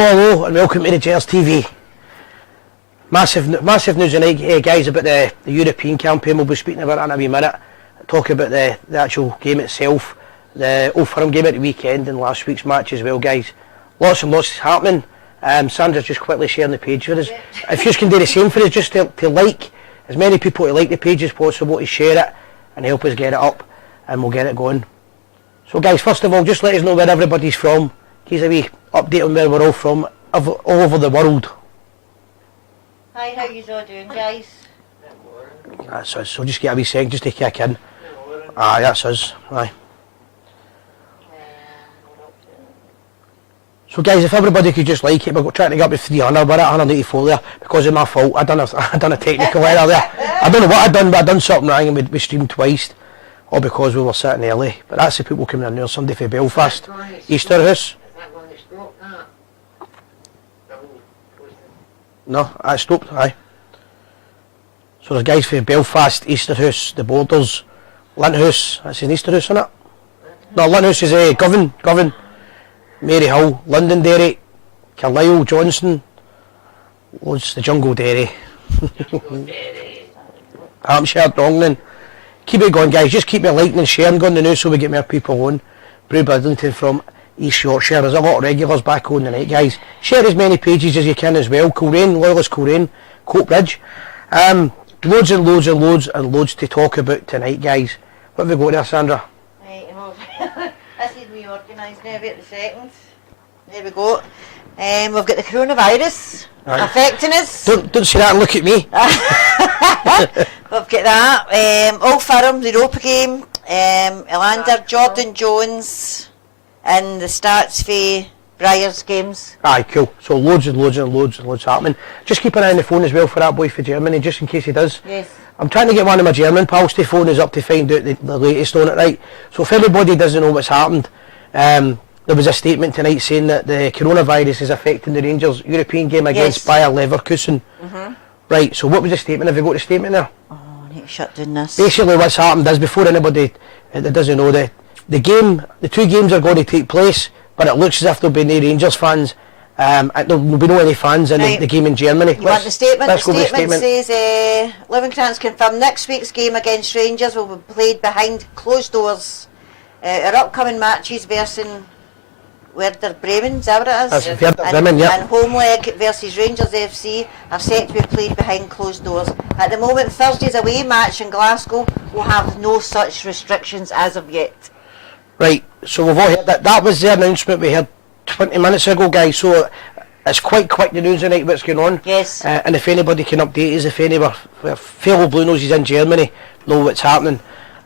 Hello, and welcome to the Gers TV. Massive news tonight, guys, about the European campaign. We'll be speaking about that in a wee minute. Talk about the actual game itself, the Old Firm game at the weekend and last week's match as well, guys. Lots and lots happening. Sandra's just quickly sharing the page for us. If you can do the same for us, just to like as many people to like the page as possible, to share it and help us get it up, and we'll get it going. So guys, first of all, just let us know where everybody's from. Here's a wee update on where we're all from, all over the world. Hi, how you all doing, guys? That's us, so just get a wee second just to kick in. Aye, that's us, aye. So guys, if everybody could just like it, we're trying to get up to 300, we're at 184 there, because of my fault. I done a technical error there. I don't know what I done, but I done something wrong and we streamed twice, all because we were sitting early. But that's the people coming in there, somebody from Belfast, Easterhouse. No, I stopped, aye. So there's guys from Belfast, Easterhouse, the Borders, Linthouse, that's in Easterhouse, isn't it? No, Linthouse is Govan, Maryhill, Londonderry, Carlisle, Johnston, loads, the Jungle Dairy, Hampshire, Dongnan. Keep it going, guys, just keep it liking and sharing going the news so we get more people on. Brew Bridlington from East Yorkshire, there's a lot of regulars back on tonight, guys. Share as many pages as you can as well. Coleraine, Loyalist Coleraine, Coatbridge. Loads and loads and loads and loads to talk about tonight, guys. What have we got there, Sandra? Right, this is me organised now, about the second. There we go. We've got the coronavirus affecting us. Don't say that and look at me. We've got that. Old Firm, the Europa game. Elander, Jordan Jones, and the stats for Briar's games. Aye, cool. So loads and loads and loads and loads happening. Just keep an eye on the phone as well for that boy for Germany, just in case he does. Yes. I'm trying to get one of my German pals to phone us up to find out the latest on it, right? So if anybody doesn't know what's happened, there was a statement tonight saying that the coronavirus is affecting the Rangers' European game against Bayer Leverkusen. Right, so what was the statement? Have you got the statement there? Oh, I need to shut down this. Basically what's happened is, before anybody that doesn't know, the two games are going to take place, but it looks as if there'll be no Rangers fans, and there'll be no any fans in the game in Germany. You want the statement? The statement says, Levenkrantz confirmed next week's game against Rangers will be played behind closed doors. Our upcoming matches versus Werder Bremen, is that what it is? That's Werder Bremen, yeah. And home leg versus Rangers FC are set to be played behind closed doors. At the moment, Thursday's away match in Glasgow will have no such restrictions as of yet. Right, so we've all heard that. That was the announcement we heard 20 minutes ago, guys, so it's quite quick the news tonight what's going on. Yes. And if anybody can update us, if any of our fellow Blue Noses in Germany know what's happening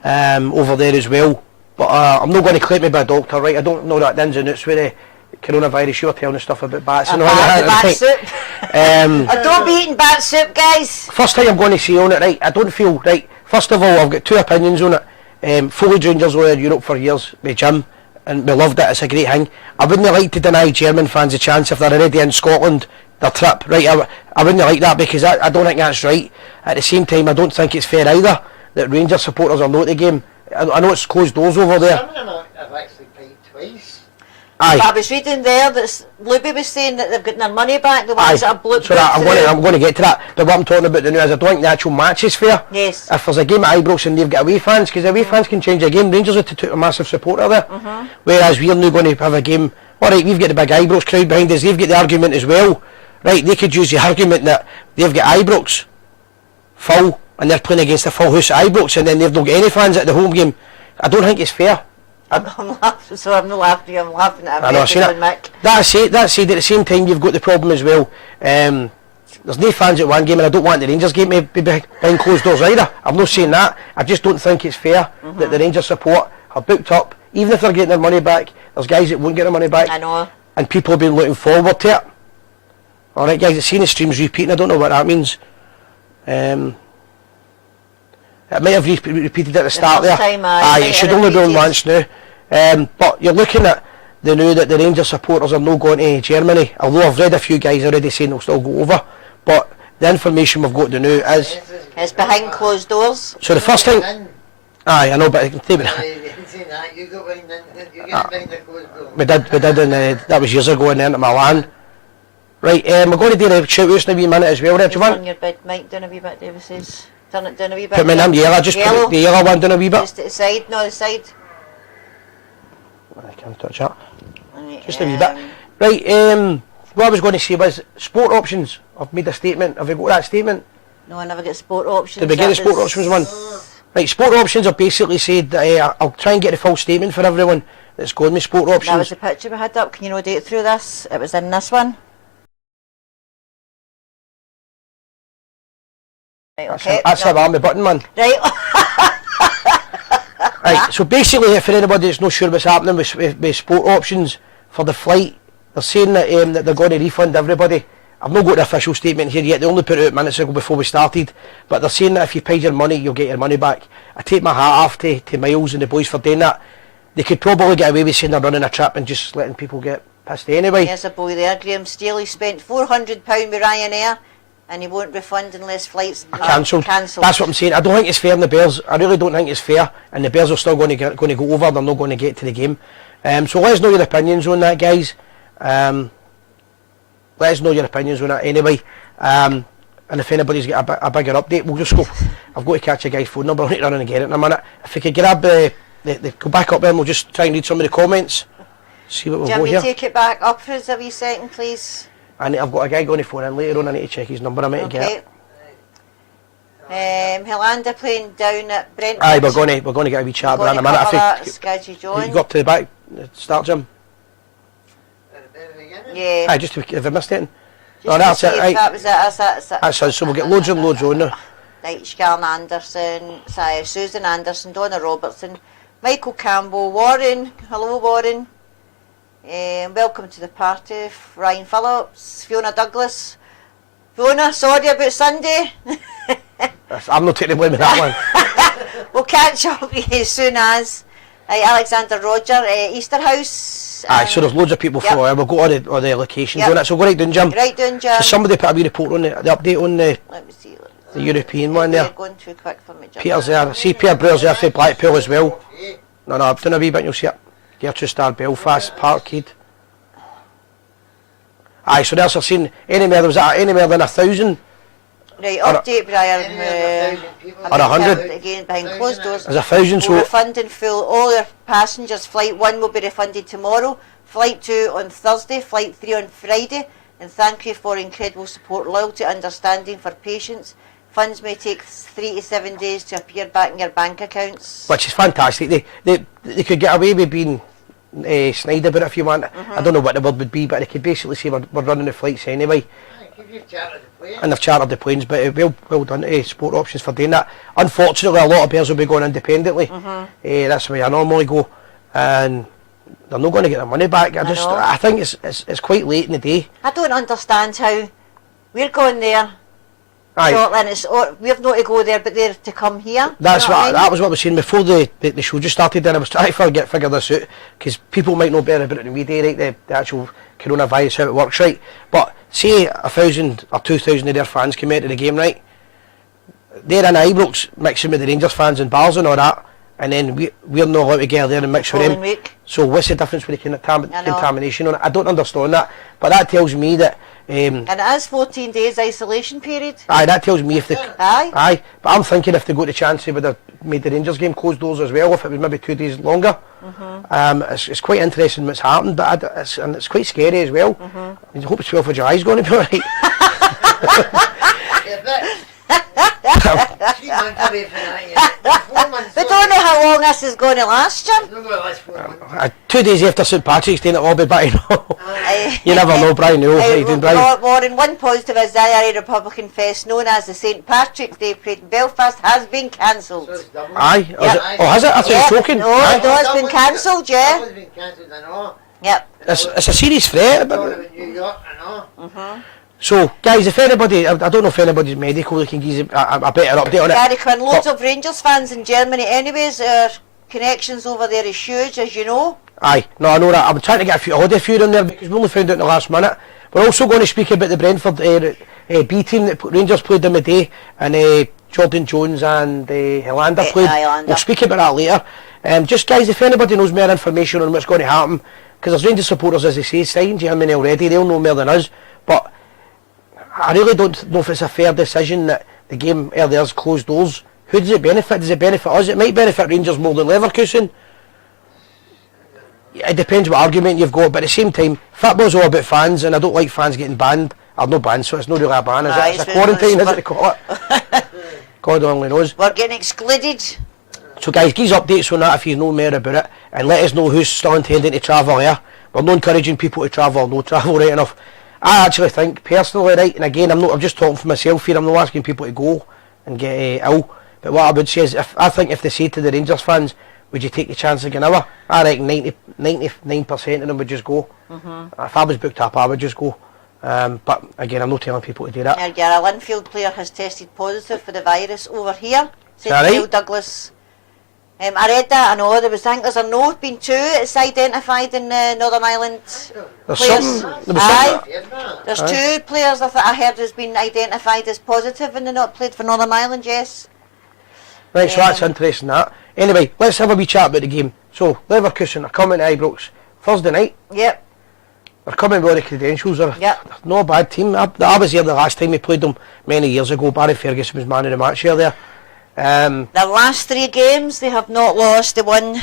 over there as well. But I'm not going to claim me by a doctor, right? I don't know that the ins and outs with the coronavirus. You were telling us stuff about bats and all that. Bat soup. I don't be eating bat soup, guys. First thing I'm going to say on it, right, I don't feel, right, first of all, I've got two opinions on it. Foliage Rangers were in Europe for years with Jim, and we loved it, it's a great thing. I wouldn't like to deny German fans a chance if they're already in Scotland, their trip, right? I wouldn't like that, because I don't think that's right. At the same time, I don't think it's fair either that Rangers supporters are not at the game. I know it's closed doors over there. Some of them have actually paid twice. Aye. But I was reading there that Luby was saying that they've got their money back, the ones that are blooped. So I'm going to get to that. But what I'm talking about now is I don't think the actual match is fair. Yes. If there's a game at Ibrox and they've got away fans, because away fans can change a game. Rangers have to take a massive supporter there. Whereas we're now going to have a game. Alright, we've got the big Ibrox crowd behind us, they've got the argument as well. Right, they could use the argument that they've got Ibrox full and they're playing against a full house at Ibrox, and then they've not got any fans at the home game. I don't think it's fair. I'm laughing, so I'm not laughing, I'm laughing at Mick. That's it, at the same time you've got the problem as well. There's no fans at one game, and I don't want the Rangers game to be behind closed doors either. I'm not saying that. I just don't think it's fair that the Rangers support are booked up. Even if they're getting their money back, there's guys that won't get their money back. I know. And people have been looking forward to it. Alright guys, I've seen the streams repeating, I don't know what that means. It might have repeated at the start there. It should only be on once now. But you're looking at the new that the Rangers supporters are not going to Germany, although I've read a few guys already saying they'll still go over. But the information we've got to know is it's behind closed doors. So the first thing, aye, I know, but I can tell you. We did, and that was years ago in the end of Milan. Right, we're going to do the shout-outs in a wee minute as well, do you want? Turn your big mic down a wee bit, David says. Turn it down a wee bit. Put my name yellow, just put the yellow one down a wee bit. Just at the side, no, the side. I can't touch that. Just a wee bit. Right, what I was going to say was sport options. I've made a statement. Have we got that statement? No, I never get sport options. Did we get the sport options one? Right, sport options have basically said that I'll try and get a full statement for everyone that's going with sport options. That was the picture we had up. Can you know date through this? It was in this one. Right, okay. That's how I'm the button, man. Right. Right, so basically, for anybody that's not sure what's happening with sport options for the flight, they're saying that they're going to refund everybody. I've not got the official statement here yet. They only put it out minutes ago before we started. But they're saying that if you paid your money, you'll get your money back. I take my hat off to Miles and the boys for doing that. They could probably get away with saying they're running a trip and just letting people get pissed anyway. There's a boy there, Graham Staley, spent £400 with Ryanair and he won't refund unless flights are cancelled. That's what I'm saying. I don't think it's fair on the Bears. I really don't think it's fair. And the Bears are still going to go over. They're not going to get to the game. So let us know your opinions on that, guys. Let us know your opinions on that anyway. And if anybody's got a bigger update, we'll just go. I've got to catch a guy's phone number. I'll need to run and get it in a minute. If we could grab go back up there and we'll just try and read some of the comments. See what we've got here. Do you want me to take it back up for us a wee second, please? I've got a guy going to phone in later on. I need to check his number. I might get it. Helander playing down at Brentford. Aye, we're going to get a wee chat in a minute. Skaggy John. You go up to the back, start, Jim. Yeah. Aye, just if I missed it. No, that's it. Right. That was it. That's it. So we'll get loads and loads on now. Right, Scarlett Anderson, Susan Anderson, Donna Robertson, Michael Campbell, Warren. Hello, Warren. Welcome to the party, Ryan Phillips, Fiona Douglas. Fiona, sorry about Sunday. I'm not taking the blame of that one. We'll catch up with you as soon as. Alexander Roger, Easterhouse. Aye, so there's loads of people for it. We'll go all the locations on it. So go right down, Jim. Right down, Jim. So somebody put a wee report on the update on the Let me see. The European one there. Going too quick for me, Jim. Peter's there. See Peter Brewer's there for Blackpool as well. No, I've done a wee bit, you'll see it. Gertrude Star, Belfast, Parkhead. Aye, so there's seen anywhere than 1,000. Right, update Brian. Or 100. Again, behind closed doors. There's 1,000, so... We'll refund in full all their passengers. Flight 1 will be refunded tomorrow. Flight 2 on Thursday. Flight 3 on Friday. And thank you for incredible support, loyalty, understanding for patients. Funds may take 3 to 7 days to appear back in your bank accounts. Which is fantastic. They could get away with being snide about it if you want. I don't know what the word would be, but they could basically say we're running the flights anyway. And they've chartered the planes, but well done to Sport Options for doing that. Unfortunately, a lot of bears will be going independently. That's the way I normally go, and they're not going to get their money back. I think it's quite late in the day. I don't understand how we're going there. Scotland, we've not to go there, but they're to come here. That was what I was saying before the show just started. Then I was trying to figure this out because people might know better about it than we do, right? The actual coronavirus, how it works, right? But say 1,000 or 2,000 of their fans come out to the game, right? They're in Ibrox mixing with the Rangers fans and bars and all that, and then we're not allowed to get there and mix with them. So what's the difference with the contamination on it? I don't understand that, but that tells me that. And it is 14 days isolation period. Aye, that tells me if they... Aye, but I'm thinking if they got the chance they would have made the Rangers game closed doors as well, if it was maybe 2 days longer. It's quite interesting what's happened, but it's quite scary as well. I hope it's 12th of July is going to be alright. We don't know how long this is going to last, Jim. 2 days after St Patrick's Day, it'll all be back. You never know, Brian. Warren, one positive is the IRA Republican Fest, known as the St Patrick's Day Parade in Belfast, has been cancelled. Aye? Has it? I thought you were joking. No, it's been cancelled, yeah. It's been cancelled, I know. Yep. It's a serious threat. New York, I know. So, guys, if anybody, I don't know if anybody's medical, they can give a better update on it. Gary Quinn, loads of Rangers fans in Germany anyways, connections over there is huge, as you know. Aye, no, I know that. I'm trying to get a few in there because we only found out in the last minute. We're also going to speak about the Brentford B team that Rangers played in the day, and Jordan Jones and Helander played. We'll speak about that later. Just guys, if anybody knows more information on what's going to happen, because there's Rangers supporters, as they say, signed Germany already, they'll know more than us. But I really don't know if it's a fair decision that the game earlier's closed doors. Who does it benefit? Does it benefit us? It might benefit Rangers more than Leverkusen. It depends what argument you've got, but at the same time, football's all about fans, and I don't like fans getting banned. Or no banned, so it's not really a ban, is it? It's a quarantine, is it they call it? God only knows. We're getting excluded. So guys, give us updates on that if you know more about it, and let us know who's still intending to travel here. We're not encouraging people to travel or no travel, right enough. I actually think, personally, right, and again, I'm just talking for myself here, I'm not asking people to go and get ill, but what I would say is, I think if they say to the Rangers fans, would you take the chance again ever? I reckon 99% of them would just go. If I was booked up, I would just go. But again, I'm not telling people to do that. A Linfield player has tested positive for the virus over here. Is that right? Douglas. I read that. I know there was. I think there's a note been two. It's identified in Northern Ireland. There's players. There's Aye. 2 players I heard has been identified as positive, and they're not played for Northern Ireland. Yes. Right, so that's interesting. That. Anyway, let's have a wee chat about the game. So Leverkusen are coming to Ibrox Thursday night. Yep. They're coming with the credentials. They're Yep. not a bad team. I was here the last time we played them many years ago. Barry Ferguson was man of the match here there. Their last 3 games, they have not lost. They won,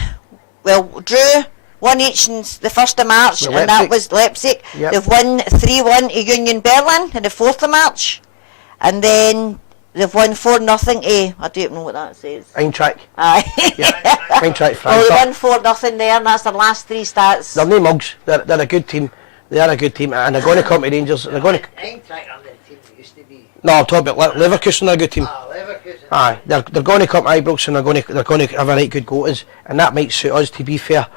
drew 1 each in the 1st of March, With and that was Leipzig. Yep. They've won 3-1 to Union Berlin in the 4th of March, and then they've won 4-0 to, I don't know what that says. Eintracht. Aye. Yeah. Eintracht Well, they won Frankfurt. 4-0 there, and that's their last 3 stats. They're no mugs. They're a good team. They are a good team, and they're going to come to Rangers. They're going to. Eintracht are the team that used to be. No, I'm talking about Leverkusen. Are a good team. Leverkusen. Aye, they're going to come to Ibrox, and they're going to have a right good go to us, and that might suit us. To be fair,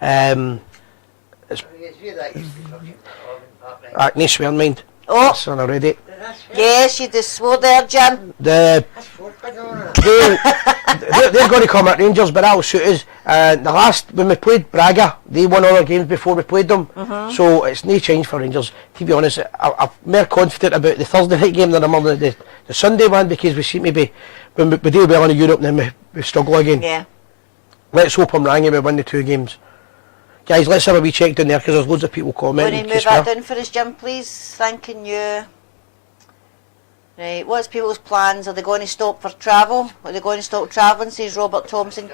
It's weird that used to be fucking Robin Park, right? no swearing mind. Oh. That's already. That's fair. Yes, you just swore there, Jim. The That's £4 on it. they're going to come at Rangers, but that'll suit us. The last when we played Braga, they won all their games before we played them, so it's no change for Rangers. To be honest, I'm more confident about the Thursday night game than I'm on the Sunday one, because we seem to be, when we do well in Europe, then we struggle again. Yeah. Let's hope I'm wrong and we win the 2 games. Guys, let's have a wee check down there, because there's loads of people commenting. Going to move that down for us, Jim, please. Thanking you. Right, what's people's plans? Are they going to stop for travel? Are they going to stop travelling, says Robert Thompson?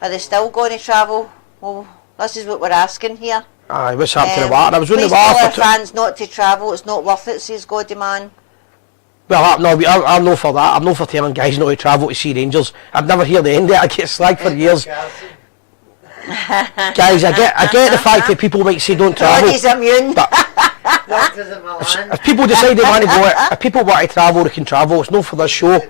Are they still going to travel? Well, this is what we're asking here. Aye, what's happened to the water? I was on the please tell water our for fans not to travel. It's not worth it, says Goddy Man. Well, I'm no for that. I'm no for telling guys not to travel to see Rangers. I'd never hear the end of it. I get slagged for years. Guys, I get the fact that people might say don't travel. Goddy's immune. But Doctors in Milan. if people decide they want to go, if people want to travel, they can travel. It's not for this show.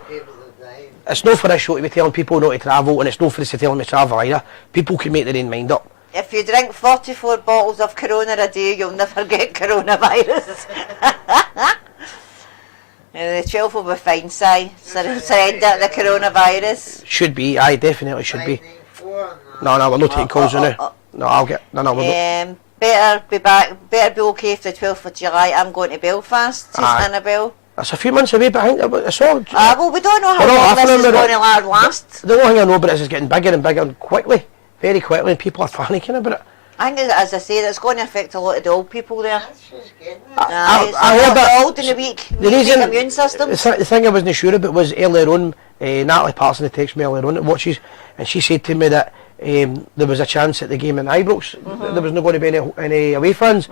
It's not for this show to be telling people not to travel, and it's not for us to tell them to travel either. People can make their own mind up. If you drink 44 bottles of Corona a day, you'll never get coronavirus. The 12 will be fine, Si. Surrender the coronavirus. Should be, aye, definitely should be. No, we're not taking calls on it. No, I'll get, no, we're not. Better be back. Better be okay for the 12th of July. I'm going to Belfast, says Aye. Annabelle. That's a few months away, but I think it's all. Well, we don't know how We're all long this laughing is about going it. to last. The only thing I know about it is it's getting bigger and bigger and quickly, very quickly, and people are panicking about it. I think, as I say, it's going to affect a lot of the old people there. I heard that. Old in the week. The reason, immune systems. the thing I wasn't sure about was earlier on, Natalie Parson texted me earlier on that watches, and she said to me that there was a chance at the game in Ibrox, there was not going to be any away fans,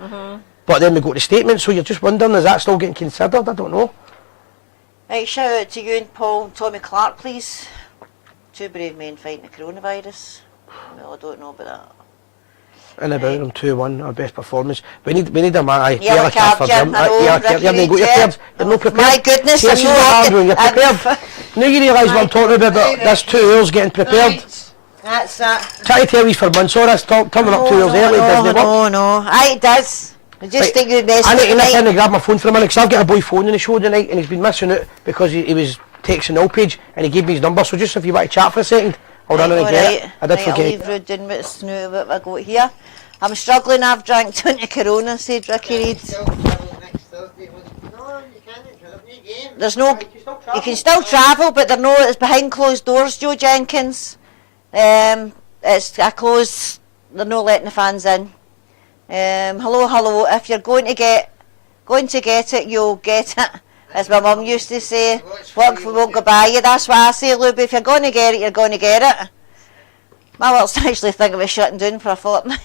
but then we got the statement, so you're just wondering, is that still getting considered? I don't know. Right, shout out to you and Paul and Tommy Clark, please. 2 brave men fighting the coronavirus. Well, I don't know about that. And about them 2-1, our best performance. We need a man. Yellow card, Jim. I know, You Ricky haven't got your Reid, prepared. You're not prepared. My goodness, See, this is what happens when you're prepared. Now you realise what I'm talking about this 2 hours getting prepared. That's that. Try to tell you for months, all this coming up 2 hours early, doesn't it work? No. Aye, it does. I just Right, think you'd mess I with need to it nip in tonight. and grab my phone for a minute, because I've got a boy phone in the show tonight, and he's been missing it because he was texting the page, and he gave me his number, so just if you want to chat for a second, I'll run in and get it. I did I'll forget. leave Rude in with snoo what I got here. I'm struggling, I've drank 20 Corona, said Ricky Reid. There's no, you can still travel, but it's behind closed doors, Joe Jenkins. It's a closed, they're not letting the fans in. Hello, if you're going to get Going to get it, you'll get it. As my mum used to say, work won't go by you. That's what I say, Luby. If you're going to get it, you're going to get it. My work's actually thinking of shutting down for a fortnight.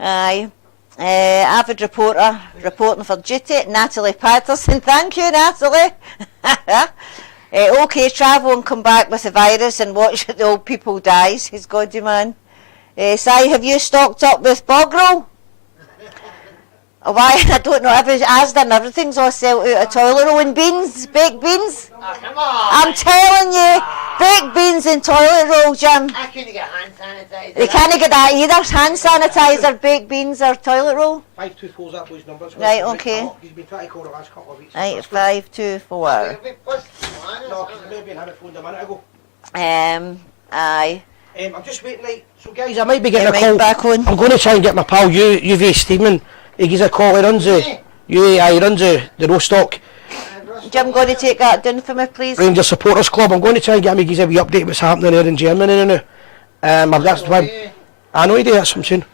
Aye. Avid reporter, reporting for duty, Natalie Patterson. Thank you, Natalie. Okay, travel and come back with the virus and watch the old people die, says Goddy Man. Si, have you stocked up with bog roll? Why? I don't know. Asda and everything's all sell out of toilet roll and beans, baked beans. Oh, come on. I'm telling you, baked beans and toilet roll, Jim. I couldn't get hand sanitizer. They can't get that either. Hand sanitizer, baked beans or toilet roll. 524's that boy's number. Right, okay. He's been trying to call the last couple of weeks. Right, 524. It'll be plus one, No, because maybe I had phoned a minute ago. Aye. I'm just waiting, right. So guys, I might be getting Get a call. back on. I'm going to try and get my pal UV Steedman. He gives a call. He runs the Rostock Jim, going to take that down for me, please. Rangers Supporters Club. I'm going to try and get him a wee update what's happening there in Germany now. That's why I know he did. That's what I'm saying.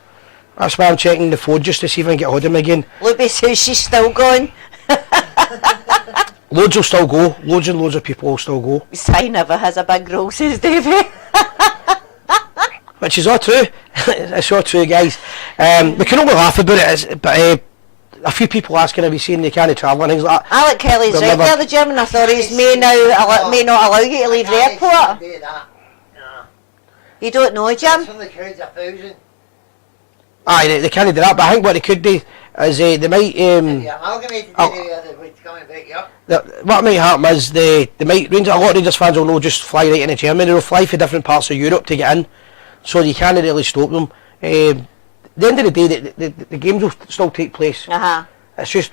That's why I'm checking the phone just to see if I can get hold of him again. Luby says she's still going. Loads will still go. Loads and loads of people will still go. Si never has a big role, says Davey. Which is all true. It's all true, guys. We can only laugh about it, but a few people asking if he's saying they can't travel and things like that. Alec Kelly's right there, the German authorities may not allow you to leave the airport. You don't know, Jim? Some of the crowds 1,000. Aye, they can't do that, but I think what they could do is they might... Amalgamated to come and break you up. What might happen is a lot of Rangers fans will know just fly right into Germany. They'll fly for different parts of Europe to get in, so you can't really stop them. At the end of the day, the games will still take place. It's just,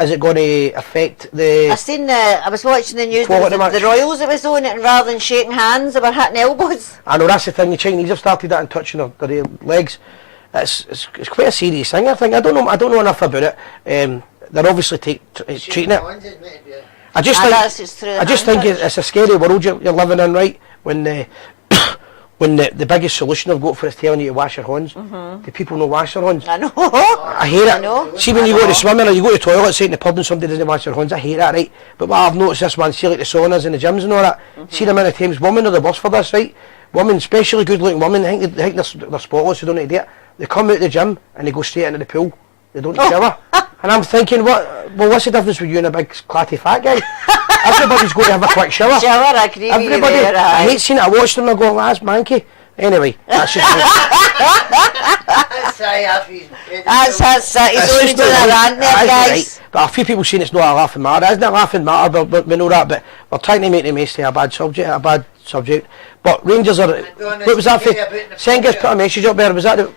is it going to affect the... I was watching the news, there was the Royals that was on it, and rather than shaking hands, they were hitting elbows. I know, that's the thing. The Chinese have started that and touching their legs. It's quite a serious thing, I think. I don't know enough about it. They're obviously treating it. I just think it's a scary world you're living in, right? When the biggest solution I've got for is telling you to wash your hands. Do people not wash their hands? I know. I hate it. I know. See, when you go to swimming or you go to the toilet, say in the pub and somebody doesn't wash their hands, I hate that, right? But what I've noticed this one, see like the saunas and the gyms and all that, see the amount of times women are the worst for this, right? Women, especially good looking women, I think they're spotless, they don't need to do it. They come out of the gym and they go straight into the pool. They don't shower. And I'm thinking, what's the difference with you and a big clatty fat guy? Everybody's going to have a quick shower. I agree with you Everybody. there, I hate seeing it. I watched them and I go, that's manky. Anyway, that's just That's he's only doing a rant there, guys. Right. But a few people saying it's not a laughing matter. It isn't a laughing matter, but we know that. But we're trying to make the most of a bad subject. But Rangers are... What was that for? Senga's put a message up there. Was that the...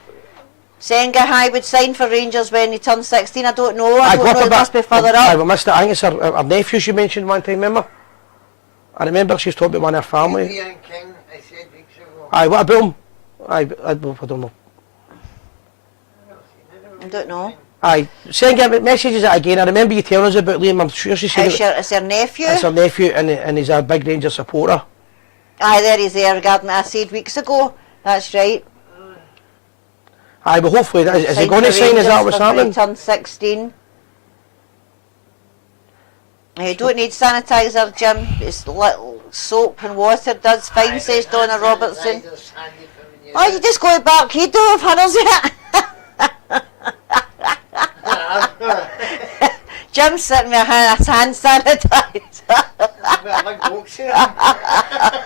Senga would sign for Rangers when he turned 16. I don't know. I don't know. It must be further up. I missed it. I think it's her nephew she mentioned one time, remember? I remember she was talking about one of her family. Aye, what about him? I don't know. I don't know. Aye, Senga messages it again. I remember you telling us about Liam. I'm sure she said it's her nephew. It's her nephew, and he's a big Rangers supporter. Aye, there he's there regarding I said weeks ago. That's right. Aye, but hopefully, is he going to sign? Is that what's happening? He turned 16. You don't need sanitizer, Jim. It's little soap and water does fine, says Donna Robertson. Oh, you just go to Barcade of Huddles it. Jim's sitting with a hand sanitizer.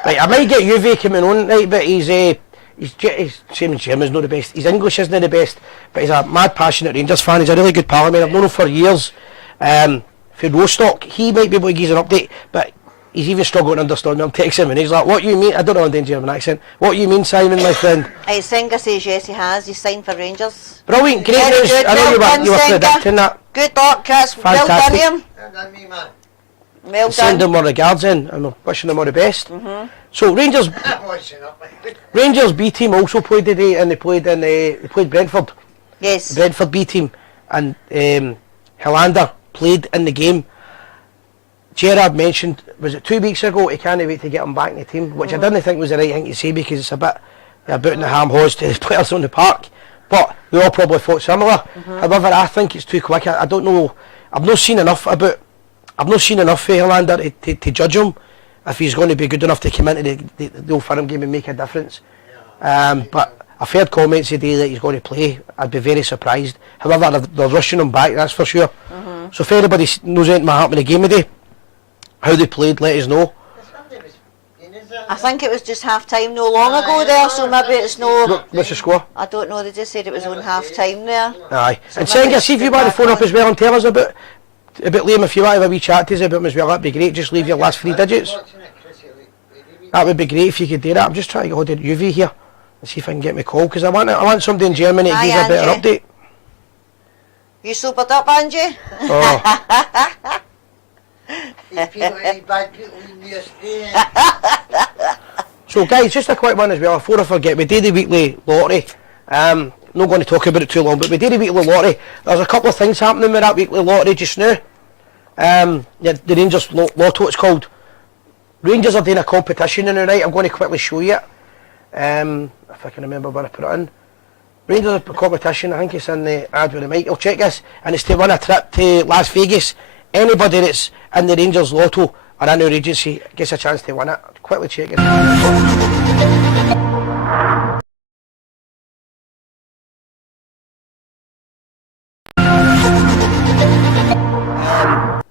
Right, I might get UV coming on, right, but he's same as Jim, is not the best. His English isn't the best, but he's a mad passionate Rangers fan. He's a really good pal of mine. I've known him for years. For Rostock, he might be able to give us an update, but he's even struggling to understand me. I'm texting him and he's like, what you mean? I don't know in German accent. What you mean, Simon, my friend? Singer says yes, he has. He's signed for Rangers. Brilliant, great Very news. good. I know Well you were done, predicting that. Good luck, Chris. Fantastic. Well done, him. Well done, me, man. Well Send done. them our regards in and we're wishing them all the best. So Rangers B team also played today, and they played Brentford. Yes. Brentford B team, and Helander played in the game. Gerard mentioned, was it 2 weeks ago, he can't wait to get him back in the team, which I didn't think was the right thing to say, because it's a bit in the ham-hos to the players on the park. but we all probably thought similar. However, I think it's too quick. I don't know. I've not seen enough for Helander to judge him if he's going to be good enough to come into the Old Firm game and make a difference. But I've heard comments today that he's going to play. I'd be very surprised. However, they're rushing him back, that's for sure. So if anybody knows anything might happen in the game today, how they played, let us know. I think it was just half time no long ago there, so maybe it's no. What's the score? I don't know, they just said it was on half time there. Aye. So and Senga, see if you want to phone up as well and tell us about Liam, if you want to have a wee chat to us about him as well, that'd be great. Just leave your last 3 digits. That would be great if you could do that. I'm just trying to get hold of UV here and see if I can get my call, because I want somebody in Germany to give us a better update. You sobered up, Angie? Oh. So guys, just a quick one as well, before I forget, we did the weekly lottery. Not going to talk about it too long, but we did the weekly lottery. There's a couple of things happening with that weekly lottery just now. The Rangers Lotto, it's called. Rangers are doing a competition in the night. I'm going to quickly show you it. If I can remember where I put it in. Rangers are a competition, I think it's in the ad with the mic. I'll check this, and it's to win a trip to Las Vegas. Anybody that's in the Rangers Lotto or in our agency gets a chance to win it. Quickly check it.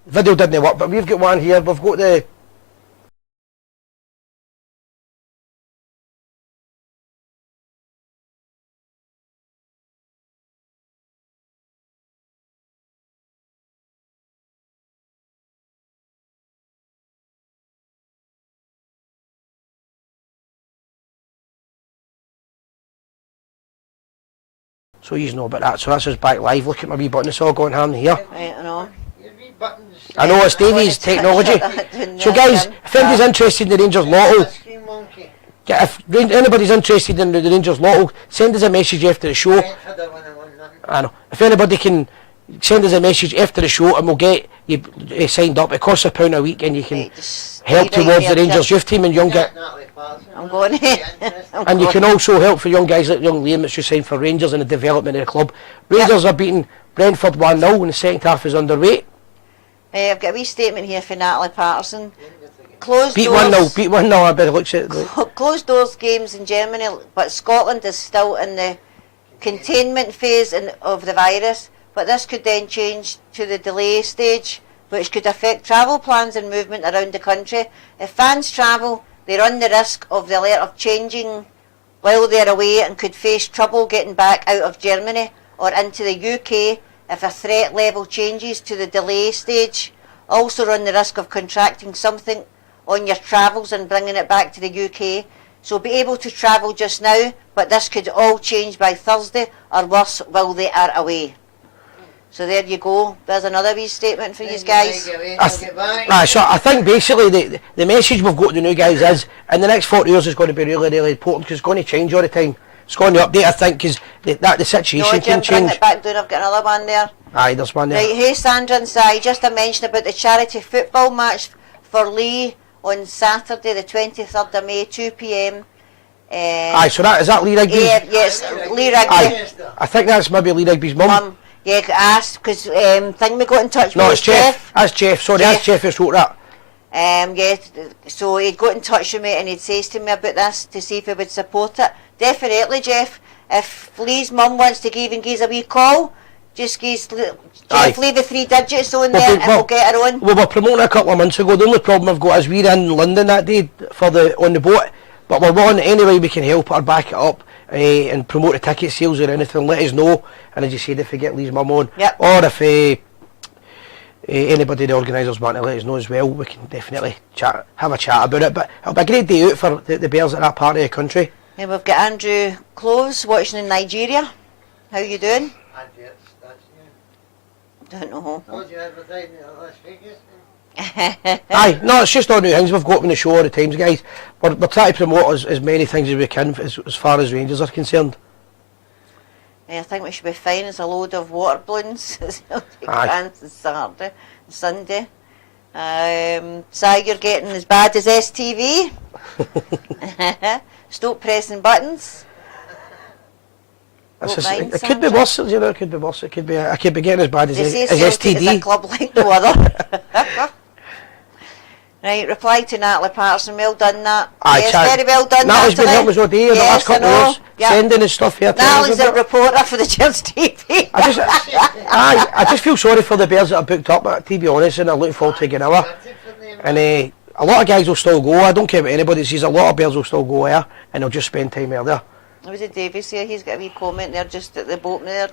Video didn't work, but we've got one here. We've got the so you know about that. So that's us back live. Look at my wee button. It's all going ham here. Right, I know. I know it's Davey's technology. So guys, if anybody's interested in the Rangers Lotto, if anybody's interested in the Rangers Lotto, send us a message after the show. I know. If anybody can send us a message after the show and we'll get you signed up. It costs £1 a week and you can help towards the Rangers youth team and young guys. I'm going And you can also help for young guys like young Liam that's just signed for Rangers and the development of the club. Rangers are beating Brentford 1-0 and the second half is underway. I've got a wee statement here for Natalie Patterson. Closed beat doors. Beat 1-0, I better look at it. Closed doors games in Germany, but Scotland is still in the containment phase of the virus, but this could then change to the delay stage, which could affect travel plans and movement around the country. If fans travel, they run the risk of the alert of changing while they're away and could face trouble getting back out of Germany or into the UK if a threat level changes to the delay stage. Also run the risk of contracting something on your travels and bringing it back to the UK. So be able to travel just now, but this could all change by Thursday or worse while they are away. So there you go. There's another wee statement for you guys. So I think basically the message we've got to the new guys is in the next 40 years is going to be really, really important because it's going to change all the time. It's going to update, I think, because the situation can change. Bring it back down. I've got another one there. Aye, there's one there. Right, hey Sandra and Si, just a mention about the charity football match for Lee on Saturday the 23rd of May, 2 p.m. Aye, so is that Lee Rigby's? Yes, Lee Rigby. Aye, I think that's maybe Lee Rigby's mum. Yeah, asked, because thing we got in touch with. No, it's Jeff. That's Jeff, sorry, that's Jeff who's wrote that. Yeah, so he'd got in touch with me and he'd says to me about this to see if he would support it. Definitely, Jeff. If Lee's mum wants to give a wee call, just give Jeff, leave the 3 digits on there and we'll get her on. We were promoting a couple of months ago. The only problem I've got is we're in London that day on the boat, but we're willing any way we can help her back it up and promote the ticket sales or anything. Let us know. And as you said, if we get Lee's mum on, or if anybody, the organisers, want to let us know as well, we can definitely have a chat about it. But it'll be a great day out for the Bears at that part of the country. And we've got Andrew Close watching in Nigeria. How you doing? Don't know. Aye, no, it's just all new things we've got on the show all the times, guys. We're trying to promote as many things as we can as far as Rangers are concerned. I think we should be fine as a load of water balloons. Saturday, Sunday. Si, you're getting as bad as STV. Stop pressing buttons. It could be worse, you know. It could be worse. It could be. I could be getting as bad as STD. It's a club like no other. Right, reply to Natalie Patterson. Well done, Nat. Yes, very well done, Natalie's been helping us all day the last couple of years, sending us stuff here. Natalie's a reporter for the Gers TV. I just feel sorry for the Bears that are booked up, to be honest, and I look forward to getting over. And a lot of guys will still go. I don't care what anybody says. A lot of Bears will still go there, and they'll just spend time there. Was it Davies here? He's got a wee comment there just at the bottom there.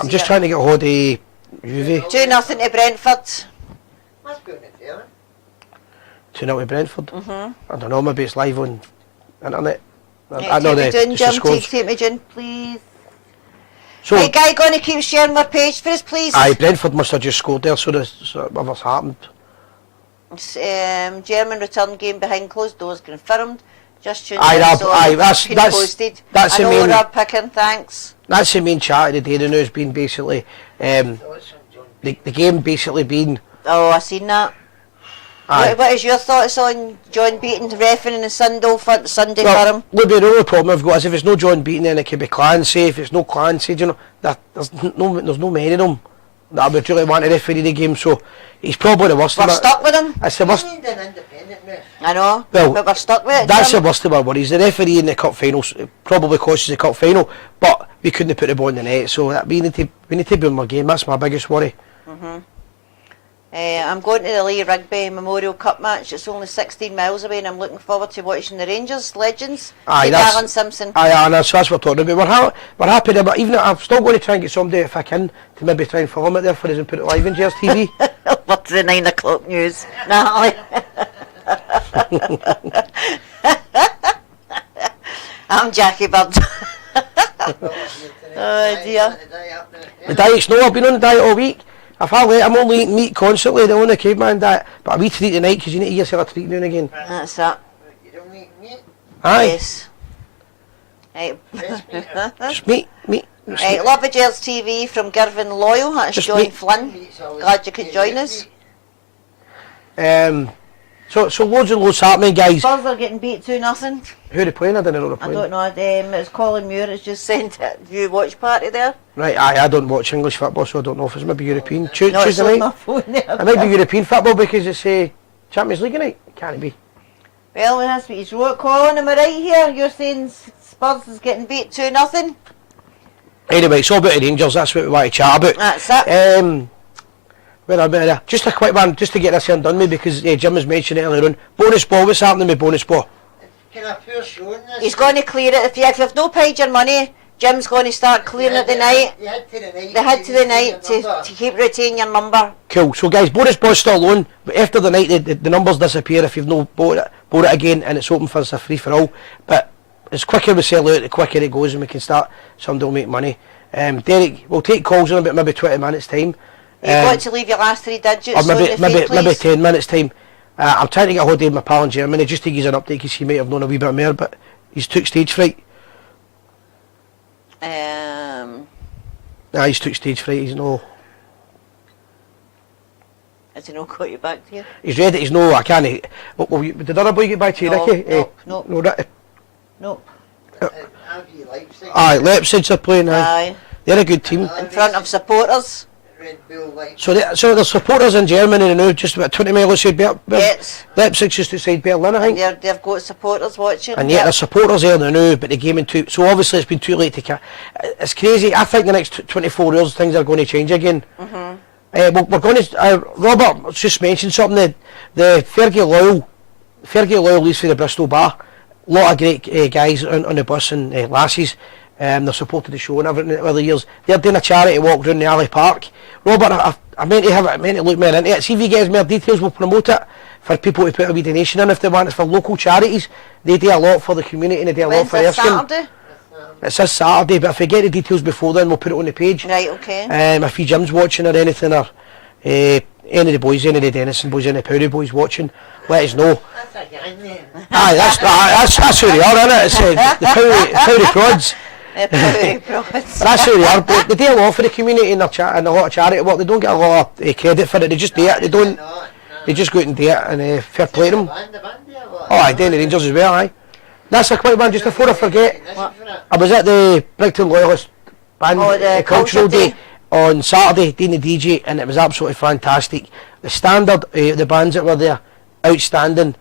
I'm just trying to get hold of Juve. 2-0 to Brentford. That's good, yeah. 2-0 to Brentford. I don't know, maybe it's live on internet. I know the scores. Take me, Jim, please. So, hey, guy, going to keep sharing my page for us, please. Aye, Brentford must have just scored there, so whatever's happened. German return game behind closed doors confirmed. Just tuned in, that's posted. That's the main. Picking, thanks. That's the main chat of the day. The news been basically the game basically been. Oh, I seen that. What is your thoughts on John Beaton refereeing the Sunday for him? Look, the only problem I've got is if it's no John Beaton, then it could be Clancy. If it's no Clancy, you know, there's no many of them that I would really want to referee the game. So he's probably the worst. We're stuck with him. That's the worst. I know, well, but we're stuck with it. That's the worst of our worries. The referee in the cup finals probably cost us the cup final, but we couldn't put the ball in the net. So we need to be on our game. That's my biggest worry. I'm going to the Lee Rugby Memorial Cup match. It's only 16 miles away, and I'm looking forward to watching the Rangers legends. Alan Simpson. Aye, so that's what we're talking about. We're happy there, but even I'm still going to try and get somebody if I can to maybe try and film it there for us and put it live in Gers TV. What's the 9 o'clock news, Natalie? I'm Jackie Bird. Oh dear. The diet's no. I've been on the diet all week. I'm only eating meat constantly, the only caveman diet. But a wee treat tonight because you need to eat yourself a treat now and again. That's that. You don't eat meat? Aye. Yes. Right. Just meat. Right, Love of Gers TV from Girvan Loyal. That's just John Flynn. Glad you could join us. So loads happening, guys. Spurs are getting beat 2-0. Who are they playing? I don't know. I don't know. It's Colin Muir has just sent it. You watch party there? Right, I don't watch English football, so I don't know if it's maybe European. Tuesday night. My phone there. It might be European football because it's Champions League night. Can't it be? Well, it has to be. He's wrote, Colin, am I right here? You're saying Spurs is getting beat 2-0? Anyway, it's all about the Rangers. That's what we want to chat about. That's it. Just a quick one, just to get this here done with, because Jim was mentioning it earlier on. Bonus ball, what's happening with bonus ball? He's going to clear it. If you've not paid your money, Jim's going to start clearing it the night. They head to the night to keep retaining your number. Cool. So guys, bonus ball's still on, but after the night the numbers disappear if you've not bought it again, and it's open for a free for all. But as quicker we sell out, the quicker it goes, and we can start. Somebody will make money. Derek, we'll take calls in about maybe 20 minutes time. You've got to leave your last 3 digits. Or maybe 10 minutes time. I'm trying to get a hold of my pal in Germany just to give an update because he might have known a wee bit more, but he's took stage fright. He's took stage fright. He's no. Has he not got you back to you? He's ready. He's no. I can't. Did the other boy get back to you, Ricky? No. Nope. Aye, Leipzig are playing. Aye. They're a good team. In front of supporters. So there's supporters in Germany now, just about 20 miles outside yes. Leipzig's just outside Berlin, I think. And they've got supporters watching. And yet there's supporters there now, but the game in two. So obviously it's been too late to. It's crazy. I think the next 24 hours things are going to change again. We're going to. Robert just mentioned something. The Fergie Loyal leaves for the Bristol bar. A lot of great guys on the bus and lasses. They've supported the show and everything over the years. They're doing a charity walk around the alley park. Robert, I meant to look more into it. See if he gets more details, we'll promote it for people to put a wee donation in if they want. It's for local charities. They do a lot for the community and they do a lot for Erskine. Saturday? It's this Saturday, but if we get the details before then, we'll put it on the page. Right, okay. If he Jim's watching or anything, or any of the boys, any of the Denison boys, any of the Powdy boys watching, let us know. That's a gang name. Aye, that's who they are, isn't it? It's the Powdy Prods. That's who they are. But they do a lot for the community and a lot of charity work. They don't get a lot of credit for it. They just do it. They don't. They just go out and do it, and fair play to them. Oh, aye, down the Rangers as well. Aye. That's a quick one. Just before I forget, I was at the Brighton Loyalist band, the cultural culture day day. on Saturday, doing the DJ, and it was absolutely fantastic. The standard, the bands that were there, outstanding.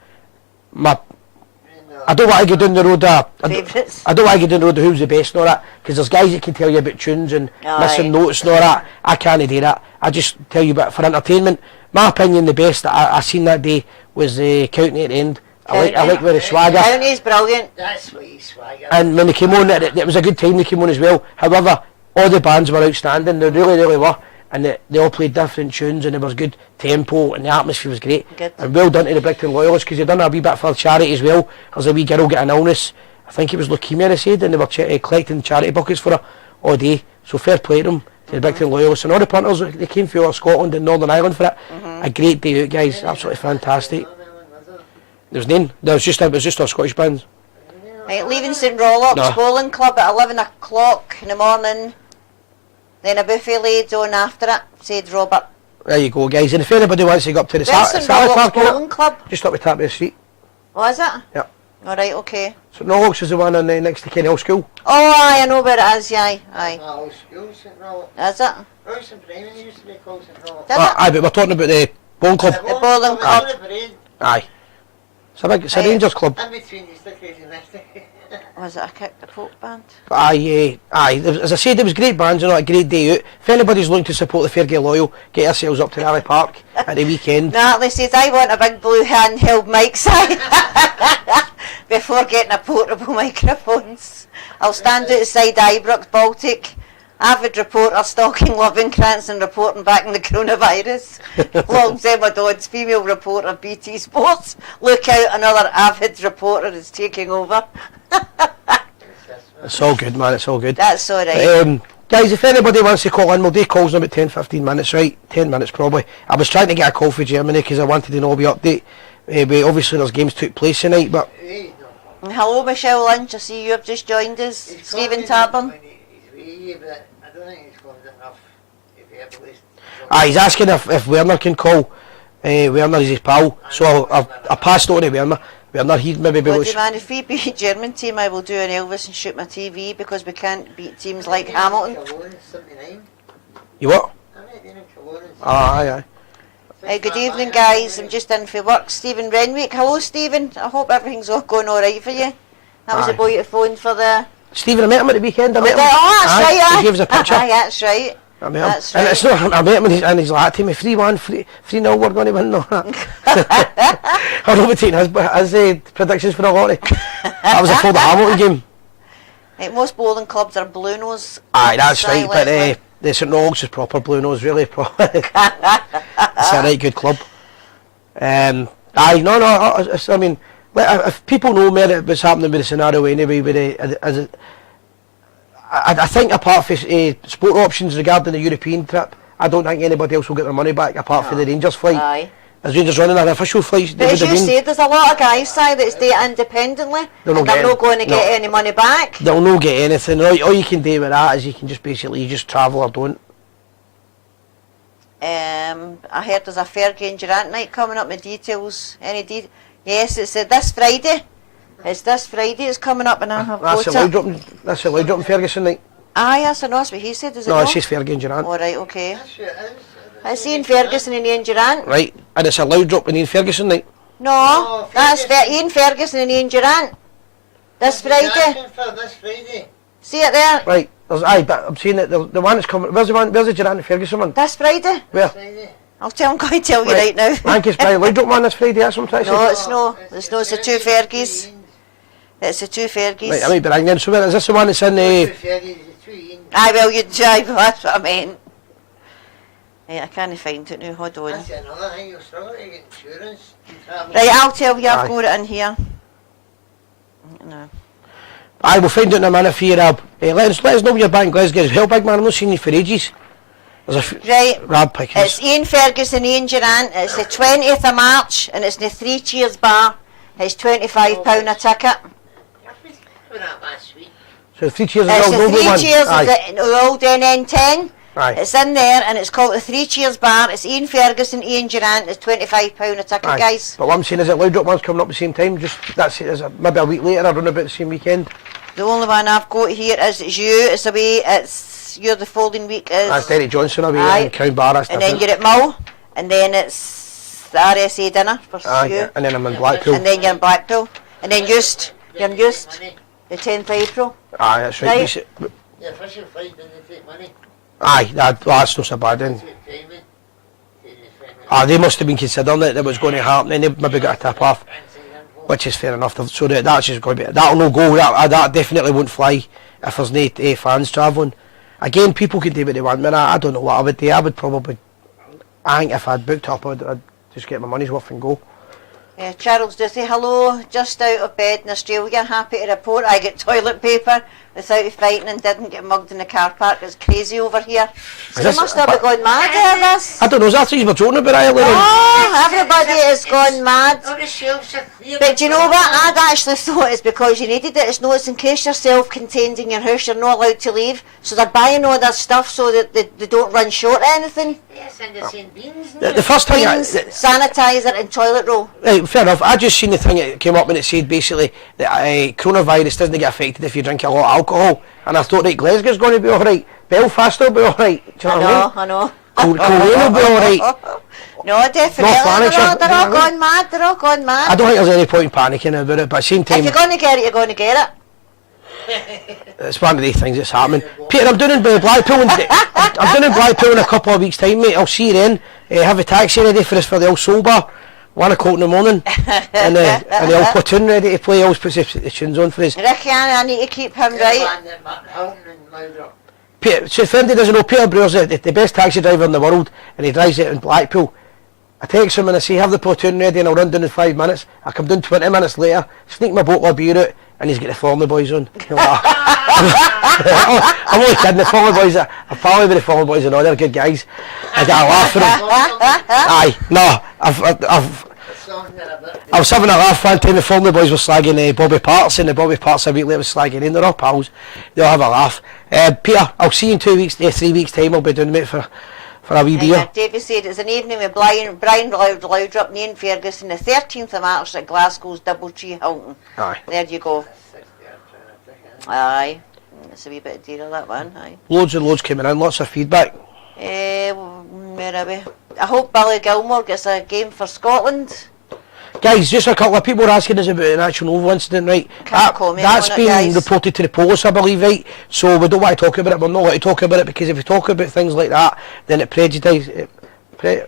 I don't want to go down the road Favourites? I don't want to go down the road of who's the best and all that, because there's guys that can tell you about tunes and missing notes and all that. I can't do that. I just tell you about for entertainment. My opinion, the best that I seen that day was the County at the end. I like where the swagger. County's brilliant. That's sweet swagger. And when they came on, it was a good time they came on as well. However, all the bands were outstanding. They really were. And they all played different tunes, and there was good tempo, and the atmosphere was great. Good. And well done to the Brigton Loyalists, because they've done a wee bit for charity as well. There's a wee girl getting an illness, I think it was leukemia, they said, and they were collecting charity buckets for her all day. So fair play to them, to the Brigton Loyalists, and all the punters. They came through all Scotland and Northern Ireland for it. A great day out, guys. Absolutely fantastic. There was none. It was just our Scottish bands. Right, leaving St Rollops Bowling Club at 11 o'clock in the morning. Then a buffet laid on after it, said Robert. There you go, guys. And if anybody wants to go up to the St Sally Rollops Park, Bowling Club. just up the top of the street. Oh, is it? Yeah. Alright, okay. So Norwalks is the one on next to Kenhill School. Oh, aye, I know where it is, aye. Oh, school, St. Roll. Is it? Ross and Primary used to be called St. Roll. Did it? Aye, but we're talking about the bowling club. The bowling club. Aye. It's a Rangers club. In between the stickers and this. Was it a Kick the Poke band? But aye, as I said, it was great bands and a great day out. If anybody's looking to support the Fairgate Loyal, get yourselves up to Rally Park at the weekend. Natalie says, I want a big blue handheld mic sign before getting a portable microphones. I'll stand outside Ibrox Baltic, avid reporter stalking Lovencrantz and reporting back on the coronavirus. Longs Emma Dodds, female reporter BT Sports. Look out, another avid reporter is taking over. It's all good, man, it's all good. That's alright. Guys, if anybody wants to call in, we'll do calls in about 10-15 minutes, right? 10 minutes probably. I was trying to get a call for Germany because I wanted to know the update. But obviously there's games took place tonight, but... Hello Michelle Lynch, I see you have just joined us. Stephen Tarburn. He's asking if Werner can call. Werner is his pal, so I passed on to Werner. Werner, he'd maybe be able to... Man, if we beat German team, I will do an Elvis and shoot my TV because we can't beat teams like Hamilton. You what? Aye. Good evening, guys. I'm just in for work. Stephen Renwick. Hello, Stephen. I hope everything's all going all right for you. That was the boy that phoned for the... Stephen, I met him at the weekend. I met him. Oh, that's right, aye. He gave us a picture. Aye, that's right. I met him. That's And right. it's not, I met him and he's like to me, 3-1, 3-0, we're going to win. No. I don't be taking his predictions for a lot. That was a full Hamilton game. Right, most bowling clubs are Blue Nose. Aye, that's right, but Leslie. the St Norwalks is proper Blue Nose, really proper. It's a right good club. I mean, if people know more about what's happening with the scenario anyway, with I think apart from sport options regarding the European trip, I don't think anybody else will get their money back apart from the Rangers flight. Aye. As Rangers running an official flight, But as you said, there's a lot of guys say that stay independently and they're not going to get any money back. They'll not get anything. All you can do with that is you can just basically just travel or don't. I heard there's a Fergie and Durant night coming up with details. Yes, it's this Friday. It's this Friday it's coming up and I have That's a loud dropping Ferguson night. Aye, that's what he said, is it No, not? it's just Fergie and Durant. Alright, okay. It's Ian Ferguson and Ian Durant. Right, and it's a loud drop in Ian Ferguson night. No, that's Ian Ferguson and Ian Durant. This Friday. This Friday. See it there? Right, but I'm saying that the one that's coming, where's the Durant and Ferguson one? This Friday? Where? I'm going to tell you right now. Lanca's Brian loud drop one this Friday, that's what I'm trying to say. No, it's no. It's the two Fergies. It's the two Fergies. Right, I might be wrong then. So is this the one that's in the... Aye, well, you try, that's what I meant. Right, I can't find it now, hold on. That's another thing, you'll struggle to get insurance. Right, I'll tell you, I've got it in here. No. Aye, we'll find out in a minute for you, Rab. Let us know when you're back in Glasgow. Hell, big man, I've not seen you for ages. Right, Rab Pickens. it's Ian Ferguson, Ian Durant. It's the 20th of March and it's the Three Cheers Bar. It's £25 a ticket. So 3 Cheers is It's all the over Three one. Cheers, Aye. the old NN10. Aye. It's in there and it's called the Three Cheers Bar. It's Ian Ferguson, Ian Durant. It's £25 a ticket, Aye. guys. But what I'm saying is that loud drop one's coming up at the same time. Just that's it. Maybe a week later, around about the same weekend. The only one I've got here is it's you. It's away. It's you're the following week is... That's Derek Johnson away in Crown Bar, that's and then you're at Mull, and then it's the RSA dinner for you. And then I'm in Blackpool. And then you're in Blackpool. And then you're in Eust, the 10th of April. Aye, that's right. The official fight, didn't they take money? Aye, that's not so bad then. They must have been considering that was going to happen, and they maybe got a tip off, which is fair enough. So that's just going to be, that'll no go, that definitely won't fly if there's no fans travelling. Again, people can do what they want, man. I don't know what I would do. I would probably, I think if I'd booked up, I'd just get my money's worth and go. Charles does say, hello, just out of bed in Australia, happy to report I get toilet paper without fighting and didn't get mugged in the car park. It's crazy over here. So they must have been going mad here, this. I don't know, is that what you were talking about earlier? Oh, everybody is gone mad. All the shelves are clear. But do you know what? I'd actually thought it's because you needed it. It's no, it's in case you're self-contained in your house, you're not allowed to leave. So they're buying all their stuff so that they don't run short of anything. Yes, and they're saying beans. The first thing... Sanitizer and toilet roll. Right, fair enough. I just seen the thing that came up and it said basically that coronavirus doesn't get affected if you drink a lot of alcohol. And I thought, right, Glasgow's going to be alright. Belfast will be alright. Do you know what I know. Coleraine will be alright. No, definitely. They're all gone mad. They're all gone mad. I don't think there's any point in panicking about it, but at the same time... If you're going to get it, you're going to get it. It's one of these things that's happening. Peter, I'm down in Blackpool in a couple of weeks' time, mate. I'll see you then. Have a taxi ready for us for the old soul bar. 1 o'clock in the morning. and the old platoon ready to play. Always puts the tunes on for us. Ricky, I need to keep him right. Peter, so if anybody doesn't know, Peter Brewer's the best taxi driver in the world, and he drives it in Blackpool. I text him and I say, have the platoon ready and I'll run down in 5 minutes. I come down 20 minutes later, sneak my bottle of beer out, and he's got the Formula Boys on. I'm only kidding, the Formula Boys, I'm probably with the Formula Boys and all, they're good guys. I got a laugh for them. Aye, no, I was having a laugh one time. The Formula Boys were slagging Bobby Parts, and the Bobby Parts a week later was slagging in. They're all pals. They'll have a laugh. Peter, I'll see you in 3 weeks' time. I'll be doing it for a wee beer. David said it's an evening with Brian Loudrup, Ian Ferguson, the 13th of March at Glasgow's Doubletree Hilton. Aye. There you go. Aye. It's a wee bit of deal that one. Aye. Loads and loads coming in. Lots of feedback. Where are we? I hope Billy Gilmore gets a game for Scotland. Guys, just a couple of people are asking us about the National Oval incident, right? That's been reported to the police, I believe, right? So we don't want to talk about it. We're not allowed to talk about it because if we talk about things like that, then it prejudices the case.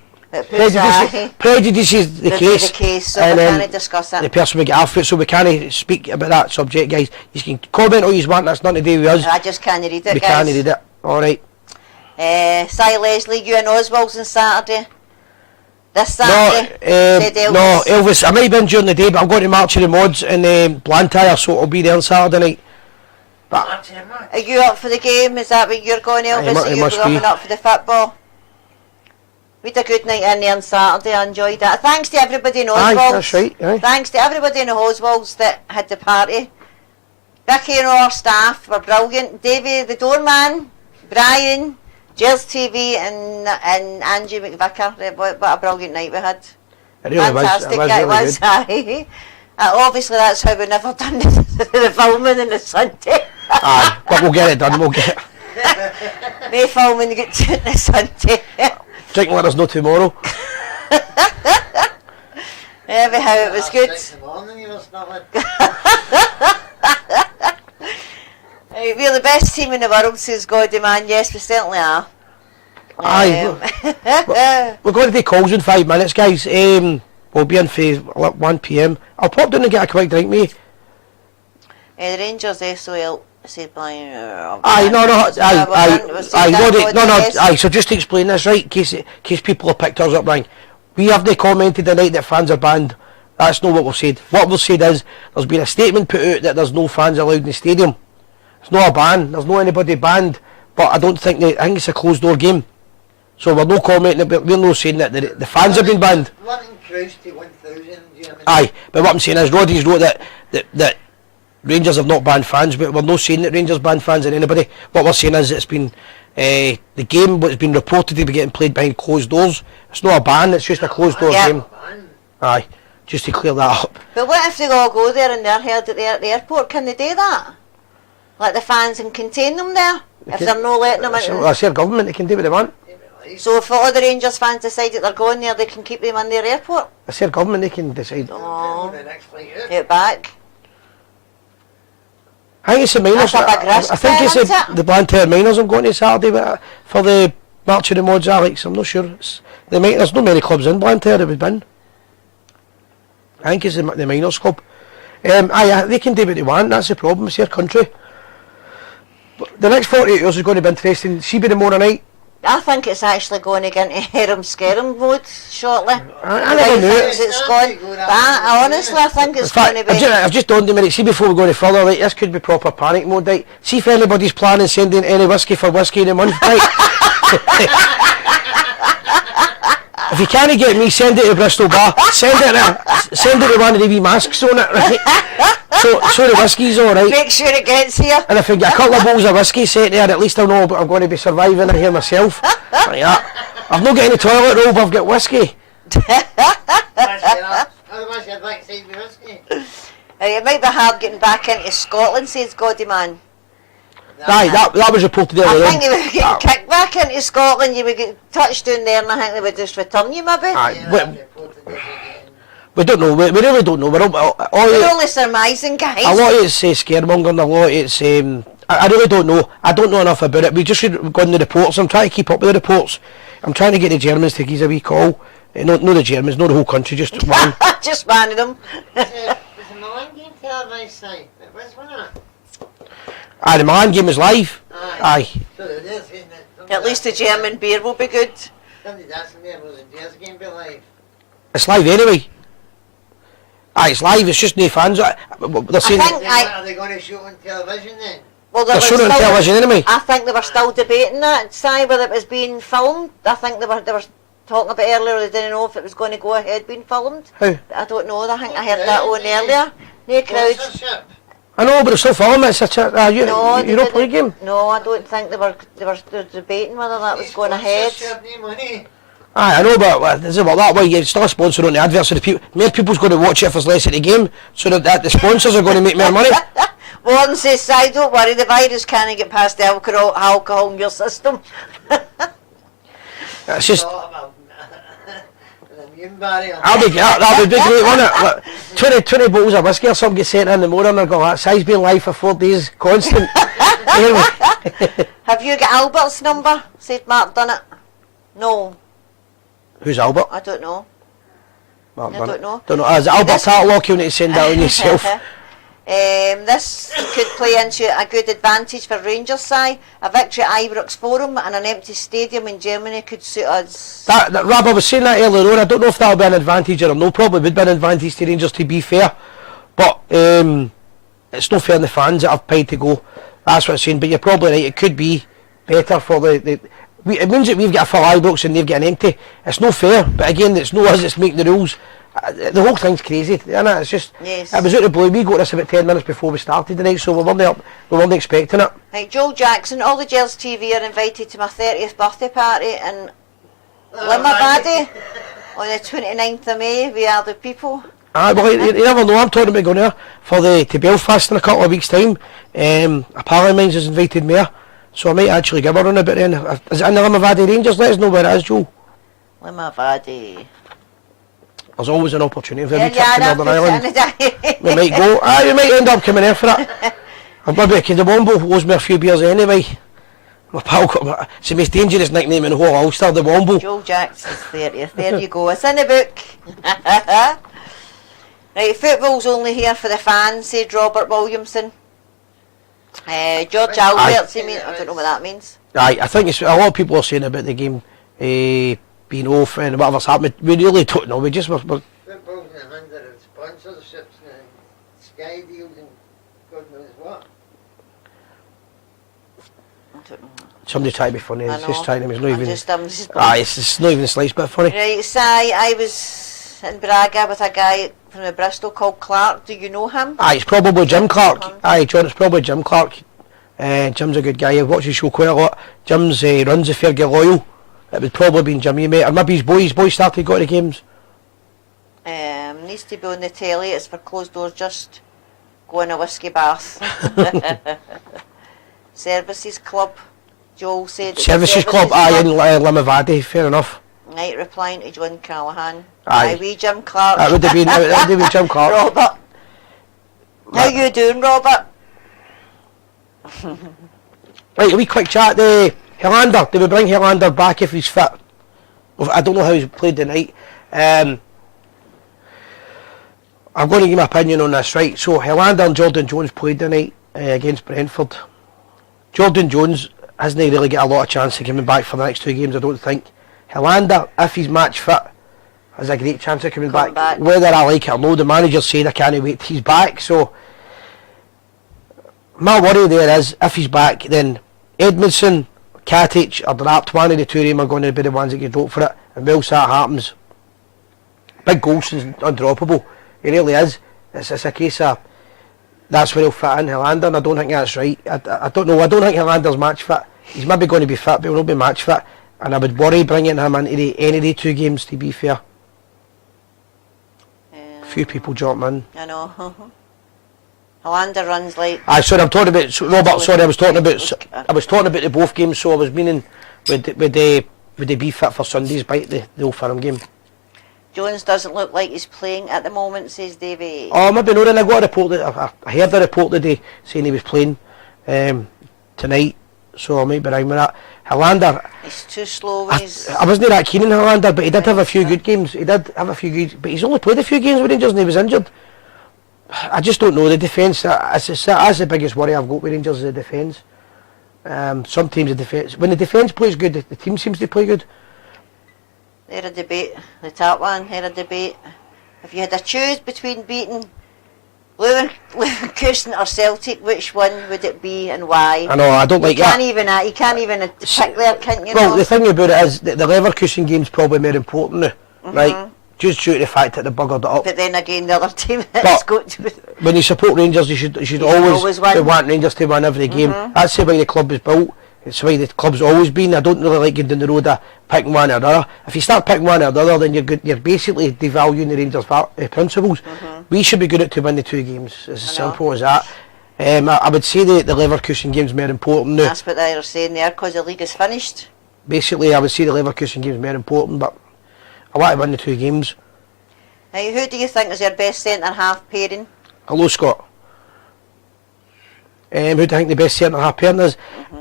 So we can't discuss it. The person will get off it, so we can't speak about that subject, guys. You can comment all you want, that's nothing to do with us. I just can't read it, guys. We can't read it, alright. Si Leslie, you and Oswald's on Saturday. This Saturday? No, Elvis, I might be in during the day, but I'm going to March of the Mods in Blantyre, so I'll be there on Saturday night. But are you up for the game? Is that what you're going, Elvis? Are you going up for the football? We had a good night in there on Saturday, I enjoyed that. Thanks to everybody in Oswald's. Aye, that's right. Aye. Thanks to everybody in Oswald's that had the party. Vicky and all our staff were brilliant. Davey, the doorman, Brian, Gers TV and Angie McVicker. What a brilliant night we had. It really fantastic was. It was. Aye. Obviously that's how we never done the filming on the Sunday. Aye, but we'll get it done, we'll get it. No filming to get to the Sunday. Drink like there's no tomorrow. Anyhow, it was good. We're the best team in the world, says Goddy Man. Yes, we certainly are. Aye. We're going to do calls in 5 minutes, guys. We'll be in for 1 PM. I'll pop down and get a quick drink, mate. The Rangers SOL said by... Aye, so just to explain this, right, in case people have picked us up wrong. We haven't commented the night that fans are banned. That's not what we've said. What we've said is, there's been a statement put out that there's no fans allowed in the stadium. It's not a ban, there's no anybody banned, but I think it's a closed door game. So we're no commenting, but we're not saying that the fans have been banned. Aye, but what I'm saying is, Roddy's wrote that Rangers have not banned fans, but we're not saying that Rangers banned fans and anybody. What we're saying is it's been, the game has been reported to be getting played behind closed doors. It's not a ban, it's just a closed door game. Aye, just to clear that up. But what if they all go there and they're held at the airport? Can they do that? Like the fans and contain them there? If they're not letting them in. That's their government, they can do what they want. So if all the Rangers fans decide that they're going there, they can keep them in their airport? It's their government, they can decide. Oh, get back. I think it's the minors. That's a big risk I think it's then, the Blantyre minors I'm going to Saturday for the March of the Mods, Alex. I'm not sure. There's not many clubs in Blantyre that would win. I think it's the minors club. They can do what they want, that's the problem, it's their country. But the next 48 hours is going to be interesting. See by tomorrow night. I think it's actually going to get into harem-scarem mode shortly. I never knew it. It's gone. Honestly, I think it's going to be... I've just dawned a minute, see before we go any further, right, this could be proper panic mode, right? See if anybody's planning sending any whiskey for whiskey in a month, right? If you can't get me, send it to Bristol Bar. Send it to one of the wee masks on it, right? So the whiskey's alright. Make sure it gets here. And if I get a couple of bowls of whiskey set there, at least I'll know I'm going to be surviving in here myself. Like that. I've not got any toilet roll, but I've got whiskey. Otherwise you'd like to see the whiskey. It might be hard getting back into Scotland, says Goddy Man. Aye, that was reported earlier. I think they would get kicked back into Scotland, you would get touched down there, and I think they would just return you maybe. We don't know, we really don't know. We're only surmising, guys. A lot of it's scaremongering, a lot of it's... I really don't know. I don't know enough about it. We just read on the reports. I'm trying to keep up with the reports. I'm trying to get the Germans to give us a wee call. No the Germans, not the whole country, just one. Just one of them. Was the Milan game televised side? It was, wasn't it? Aye, the Milan game is live. Aye. So it is, isn't it? At least the German beer will be good. Somebody's asking me, will the Gers game be live? It's live anyway. Aye, it's live, it's just no fans. They're saying... Are they going to show it on television then? Well, they're showing it on television anyway. I think they were still debating that, Si, whether it was being filmed. I think they were talking about earlier, they didn't know if it was going to go ahead being filmed. How? I don't know, I think I heard that on earlier. No crowds. I know, but it's still filming, it's a Europa League game. No, I don't think they were debating whether that was going ahead. Aye, I know, but this is about that way. It's still a sponsor on the adverts, so the people, more people's going to watch it if there's less at the game, so that the sponsors are going to make more money. Warren says, Si, don't worry, the virus can't get past the alcohol in your system. It's just... That would be great, wouldn't it? 20 bottles of whiskey or something get sent in the morning and go, that Si's been live for 4 days, constant. Anyway. Have you got Albert's number? Said Mark done it. No. Who's Albert? I don't know. Mark I don't know. Don't know. Is it Albert Tatlock you need to send that on yourself? This could play into a good advantage for Rangers side. A victory at Ibrox Forum and an empty stadium in Germany could suit us. Rob, I was saying that earlier on. I don't know if that'll be an advantage or no. Probably would be an advantage to Rangers, to be fair. But it's not fair on the fans that have paid to go. That's what I'm saying. But you're probably right. It could be better for it means that we've got a full Ibrox and they've got an empty. It's no fair. But again, it's no us that's making the rules. The whole thing's crazy, isn't it? It's just, yes. It was out of the blue. We got this about 10 minutes before we started tonight, so we weren't expecting it. Right, Joel Jackson, all the Gers TV are invited to my 30th birthday party in Limavady on the 29th of May. We are the people. Well, you never know. I'm talking about going there to Belfast in a couple of weeks' time. A pal of mine's has invited me, so I might actually give her on a bit then. Is it in the Limavady Rangers? Let us know where it is, Joel. Limavady. There's always an opportunity for a wee trip to Northern Ireland. We might go. We might end up coming here for it. Maybe because the Wombo owes me a few beers anyway. My pal got it's the most dangerous nickname in the whole Ulster, the Wombo. Joel Jackson's 30th. There you go. It's in the book. Right, football's only here for the fans, said Robert Williamson. George Alberts, I don't know what that means. Aye, I think it's a lot of people are saying about the game being off and whatever's happened. We really don't know. We're football's in the hands of sponsorships and Sky deals and God knows what. I don't know. Somebody trying to be funny. It's just trying to. It's not even. It's not even the slightest bit funny. Right, Si, I was in Braga with a guy from the Bristol called Clark. Do you know him? Aye, it's probably Jim Clark. Aye, John, it's probably Jim Clark. Jim's a good guy. I watch his show quite a lot. Jim's runs the Fairgate Loyal. It would probably been Jimmy, mate, or maybe his boys started going to games. Needs to be on the telly. It's for closed doors. Just go in a whiskey bath. Services Club. Joel said Services Club, aye, in Limavady, fair enough. Right, replying to John Callahan. Aye. Wee Jim Clark. That would have been Jim Clark. Robert. How you doing, Robert? Right, a wee quick chat. Helander, do we bring Helander back if he's fit? I don't know how he's played tonight. I'm going to give my opinion on this, right? So Helander and Jordan Jones played tonight against Brentford. Jordan Jones hasn't really got a lot of chance of coming back for the next 2 games, I don't think. Helander, if he's match fit, has a great chance of coming back. Whether I like it or no, the manager said I can't wait till he's back. So my worry there is, if he's back, then Edmondson, Katic are dropped. One of the 2 of them are going to be the ones that get dropped for it. And whilst that happens, Big Golson's undroppable. He really is. It's a case of that's where he'll fit in, Helander, and I don't think that's right. I don't know. I don't think Helander's match fit. He's maybe going to be fit, but he'll not be match fit. And I would worry bringing him into any of the 2 games, to be fair. Few people jump in. I know. Helander runs like. Sorry, I'm talking about Robert. Sorry, I was talking about the both games. So I was meaning would they be fit for Sunday's bite, the Old Firm game? Jones doesn't look like he's playing at the moment, says Davey. Oh, maybe not. And I got a report that I heard a report today saying he was playing tonight. So I might be right with that. Helander. He's too slow. I wasn't that keen on Helander, but he did have a few good games. He did have a few good, but he's only played a few games with Rangers and he was injured. I just don't know the defence. That's the biggest worry I've got with Rangers is the defence. Sometimes the defence, when the defence plays good, the team seems to play good. They're a debate. The top one, they're a debate. If you had to choose between beating Leverkusen or Celtic, which one would it be and why? I know, I don't like that. You can't even pick there, can't you? Well, the thing about it is that the Leverkusen game's probably more important now, right? Just due to the fact that they buggered it up. But then again, the other team has got to. When you support Rangers, you should always want Rangers to win every game. That's the way the club is built. It's the way the club's always been. I don't really like going down the road of picking one or the other. If you start picking one or the other, then you're basically devaluing the Rangers' principles. We should be good at to win the 2 games. It's as simple as that. I would say the Leverkusen game's more important now. That's what they are saying there, because the league is finished. Basically, I would say the Leverkusen game's more important, but I want to win the 2 games. Now, who do you think is your best centre-half pairing? Hello, Scott. Who do you think the best centre-half pairing is?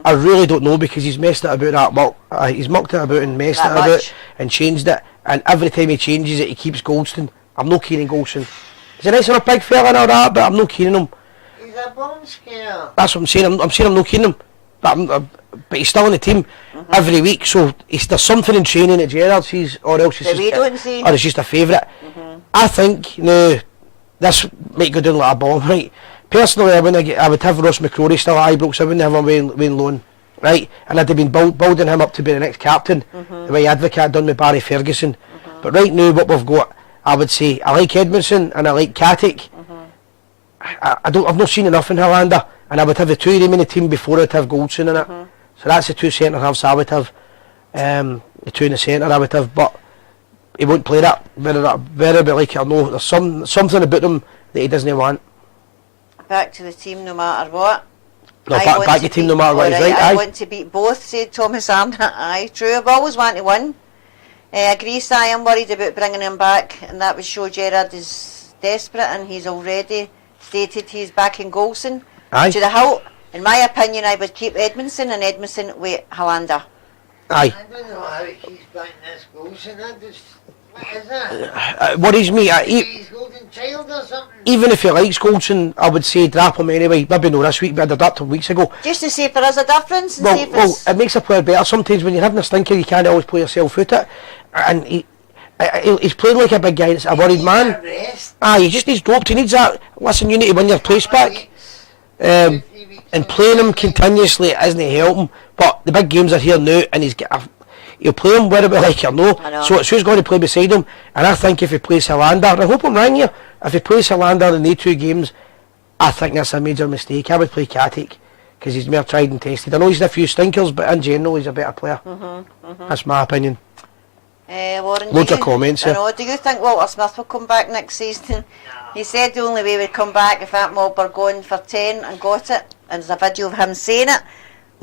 I really don't know, because he's messed it about that much. He's mucked it about and messed it about and changed it. And every time he changes it, he keeps Goldston. I'm not keen on Goldston. He's a nice little big fella and all that, but I'm not keen on him. He's a bomb scare. That's what I'm saying. I'm saying I'm not keen on him. But he's still in the team every week, so there's something in training at Gers, or else it's just a favourite. I think this might go down like a bomb, right? Personally, I would have Ross McCrory still at Ibrox. I wouldn't have him Wayne Loan, right? And I'd have been building him up to be the next captain, the way Advocate done with Barry Ferguson. But right now, what we've got, I would say, I like Edmondson and I like Katic. I've not seen enough in Helander, and I would have the 2 of them in the team before I'd have Goldson in it. So that's the 2 centre halves I would have. The 2 in the centre I would have, but he won't play that. Whether we like it or no, there's something about him that he doesn't want. Back to the team no matter what. No, back to the team no matter what. Right, I want to beat both, said Thomas Arnott. Aye, true. I've always wanted to win. Agree, I am worried about bringing him back, and that would show Gerrard is desperate, and he's already stated he's backing Golson to the hilt. In my opinion, I would keep Edmondson and Edmondson with Helander. Aye. I don't know how he keeps backing this Golson. What is that? Worries me. He's golden child or something? Even if he likes Goldson, I would say drop him anyway. Maybe not this week, but I'd dropped him weeks ago. Just to see if there is a difference. And It makes a player better. Sometimes when you're having a stinker, you can't always play yourself out it. And he's playing like a big guy. It's a worried man. He just needs dropped. He needs that. Listen, you need to win your place back. And playing him continuously isn't helping. But the big games are here now, and he'll play him whether we like it or no. So it's who's going to play beside him. And I think if he plays Helander, I hope I'm wrong here, if he plays Helander in these 2 games, I think that's a major mistake. I would play Katic, because he's more tried and tested. I know he's had a few stinkers, but in general he's a better player. That's my opinion. Warren, loads of comments here. Do you think Walter Smith will come back next season? No. He said the only way we'd come back if that mob were going for 10 and got it, and there's a video of him saying it.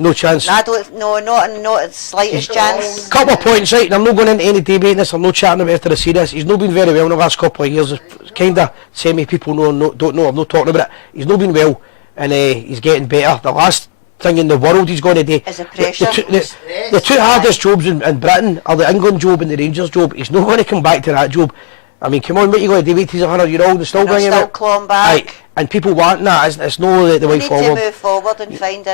No chance. I don't, no, not the slightest chance. Couple of points, right, and I'm not going into any debate in this, I'm not chatting about after I see this. He's not been very well in the last couple of years. Kind of semi-people don't know, I'm not talking about it. He's not been well, and he's getting better. The last thing in the world he's going to do. Is the pressure. The two hardest jobs in Britain are the England job and the Rangers job. He's not going to come back to that job. I mean, come on, what you going to do? Wait till he's 100-year-old and still bring him still out? clawing back. Right. And people want that. It's no the way forward. We need to move forward and find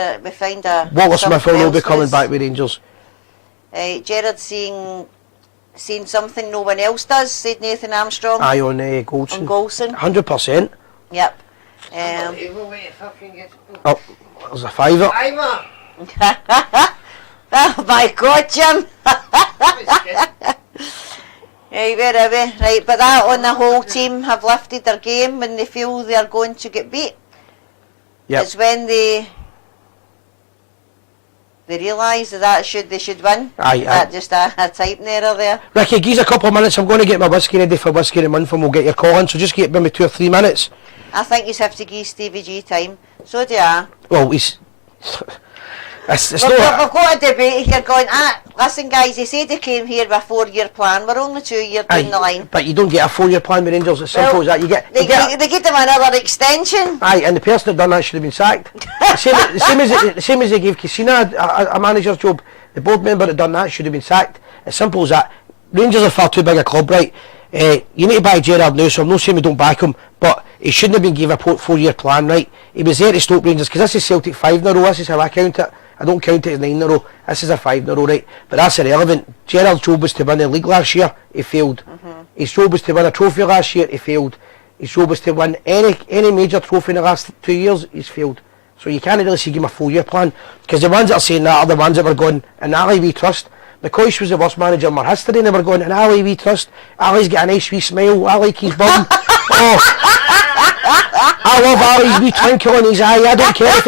a. Walter Smith will be coming back with Rangers. Gerard's seeing something no one else does, said Nathan Armstrong. Aye, on Goldson. On Goldson. 100%. Yep. Oh, there's a fiver. Oh my God, Jim. Right, where are we? Right, but that on the whole team have lifted their game when they feel they are going to get beat. Yep. It's when they realise that they should win. Aye, That just a typing error there. Ricky, give us a couple of minutes. I'm going to get my whiskey ready for Whiskey of the Month and we'll get your call in. So just get maybe 2 or 3 minutes. I think you have to give Stevie G time. So do I. Well, he's... It's We've not... got a debate here going, listen guys, he said he came here with a 4-year plan. We're only 2 years down the line. But you don't get a 4-year plan with Rangers. It's simple as that. They get them another extension. Aye, and the person that done that should have been sacked. the same as they gave Cassina a manager's job. The board member that done that should have been sacked. As simple as that. Rangers are far too big a club, right? You need to buy Gerard now, so I'm not saying we don't back him, but he shouldn't have been given a 4-year plan, right? He was there to stop Rangers, because this is Celtic 5 in a row, this is how I count it. I don't count it as 9 in a row, this is a 5 in a row, right? But that's irrelevant. Gerard's job was to win the league last year, he failed. His job was to win a trophy last year, he failed. His job was to win any major trophy in the last 2 years, he's failed. So you can't really give him a 4-year plan, because the ones that are saying that are the ones that were going, and Ali we trust. McCoy was the worst manager in our history, and they were going, and Ali we trust. Ali's got a nice wee smile, I like his bum. Oh, I love Ali's wee twinkle in his eye. I don't care if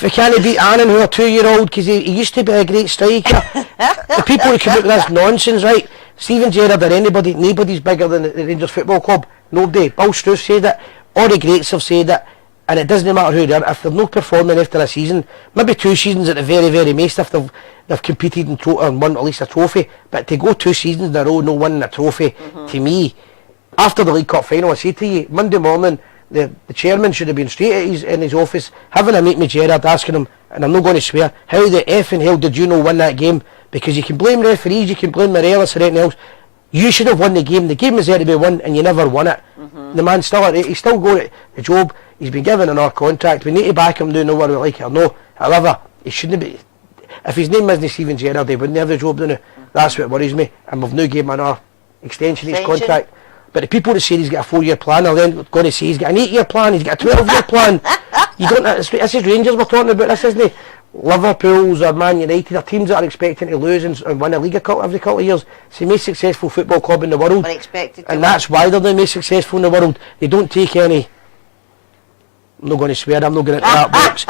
he can't beat Annan, who a 2-year-old, because he used to be a great striker. The people who come out with this nonsense, right? Steven Gerrard or nobody's bigger than the Rangers Football Club. Nobody. Bill Struth said it. All the greats have said it. And it doesn't matter who they are. If they're not performing after a season, maybe 2 seasons at the very, very most, if they've competed and won at least a trophy. But to go 2 seasons in a row not winning a trophy, to me, after the League Cup final, I say to you, Monday morning, the chairman should have been straight in his office, having a meeting with Gerrard, asking him, and I'm not going to swear, how the effing hell did you not win that game? Because you can blame referees, you can blame Morelos or anything else. You should have won the game. The game was there to be won, and you never won it. The man he's still got the job. He's been given an contract. We need to back him now, no whether we like it or no. However, he shouldn't be. If his name isn't Steven Gerrard, he wouldn't have the job now. That's what worries me. And we've now given him another extension of his contract. But the people that say he's got a 4-year plan are then going to say he's got an 8-year plan, he's got a 12-year plan. You don't. This is Rangers we're talking about. This isn't it? Liverpool's or Man United are teams that are expecting to lose and win a league every couple of years. It's the most successful football club in the world, and that's why they're the most successful in the world. They don't take any. I'm not going to swear. I'm not going into that box.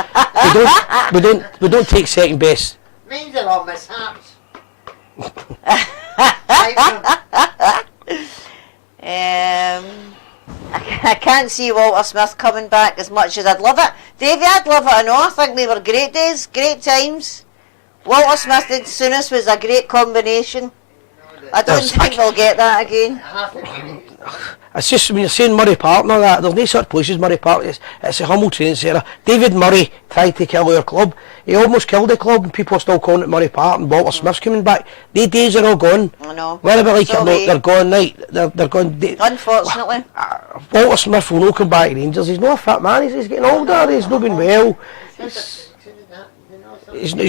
We don't take second best. Means a lot, mishaps. I can't see Walter Smith coming back as much as I'd love it. Davey, I'd love it, I know. I think they were great days, great times. Walter Smith and Souness was a great combination. I don't think we'll get that again. It's just when you're saying Murray Park and all that, there's no such place as Murray Park. It's a humble training centre. David Murray tried to kill our club. He almost killed the club, and people are still calling it Murray Park, and Walter Smith's coming back. They days are all gone. I know. Whether we like it or not, they're gone, right? They're gone. Unfortunately. Walter Smith will not come back to Rangers. He's not a fat man. He's getting older. He's not been well. He's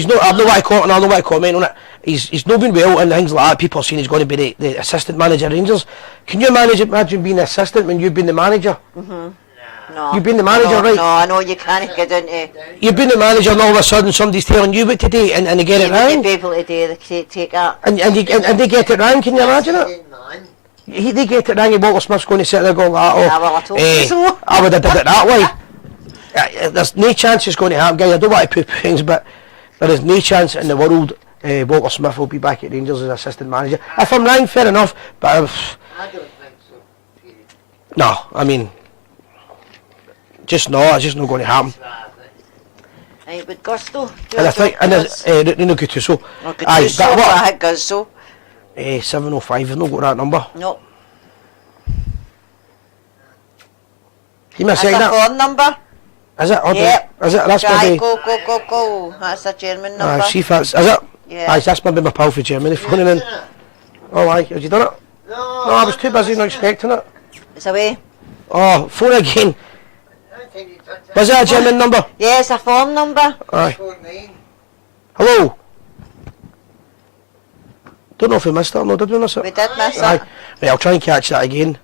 not. I don't know what I comment on it. He's not been well and things like that. People are saying he's going to be the assistant manager of Rangers. Can you imagine being an assistant when you've been the manager? No. You've been the manager, right? No, I know you can't get into. You've been the manager and all of a sudden somebody's telling you what to do and they get it wrong. You be able to take that. And they get it wrong, can you imagine it? They get it wrong and Walter Smith's going to sit there going like, well, I told you so. I would have did it that way. There's no chance it's going to happen, guys. I don't want to poo things, but there is no chance in the world Walter Smith will be back at Rangers as assistant manager. If I'm wrong, fair enough, but I don't think so. no, I mean, it's just not going to happen. Right, with Gusto. And I think, and no Gattuso. Aye, that what? I had Gusto. 705, I've not got that number. No. You must say That's a that. phone number. Is it? Yep. Is it? That's Try, maybe... go. That's a German number. See if that's... Is it? Yeah. Aye, that's maybe my pal for Germany phoning in. Oh, aye. Have you done it? No, I was too busy not expecting it. It's away. Oh, phone again. I think you touched it. Was it a German number? Yeah, it's a phone number. Aye. 49. Hello? Don't know if we missed it or not, did we miss it? We did miss Aye. it. Right, I'll try and catch that again.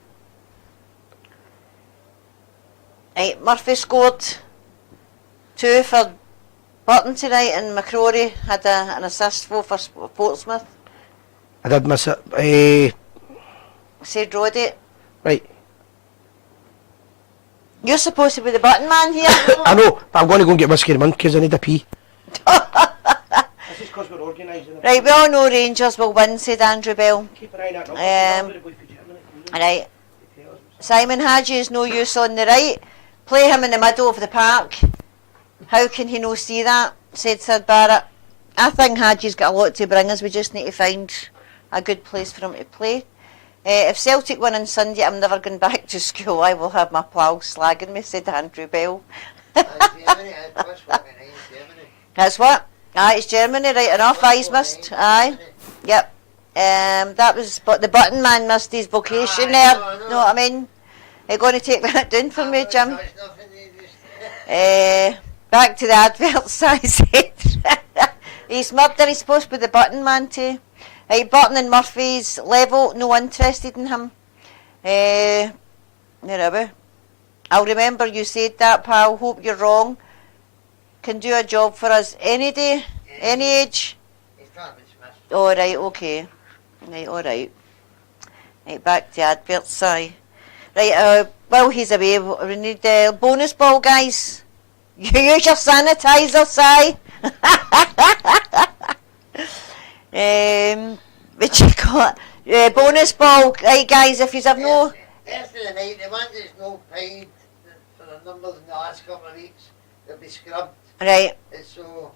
Right, Murphy scored 2 for Burton tonight, and McCrory had an assist for Portsmouth. I did miss it. Said Roddy. Right. You're supposed to be the button man here. I know, but I'm going to go and get whiskey in a month because I need a pee. This is because we're organising it. Right, we all know Rangers will win, said Andrew Bell. Keep an eye on that number. Right. Simon Hadji is no use on the right. Play him in the middle of the park. How can he no see that? Said Sid Barrett. I think Hadji's got a lot to bring us. We just need to find a good place for him to play. If Celtic win on Sunday, I'm never going back to school. I will have my pals slagging me, said Andrew Bell. Germany, That's what? Aye, it's Germany, right enough. Eyes missed. Aye. Yep. That was, but the button man missed his vocation there. Know what I mean? You're going to take that down for me, Jim? Back to the adverts, I said. He's murder, he's supposed to be the button man too. Right, Burton and Murphy's level, no interested in him. Where are we? I'll remember you said that, pal. Hope you're wrong. Can do a job for us any day, any age. Oh, right, okay. Right, alright. Right, back to adverts, aye. Right, while he's away, we need the bonus ball, guys. You use your sanitizer, Si. What you got? Bonus ball, right, guys, if you have no... Rest of the night, the ones that's no paid for the numbers in the last couple of weeks, they'll be scrubbed. Right. So,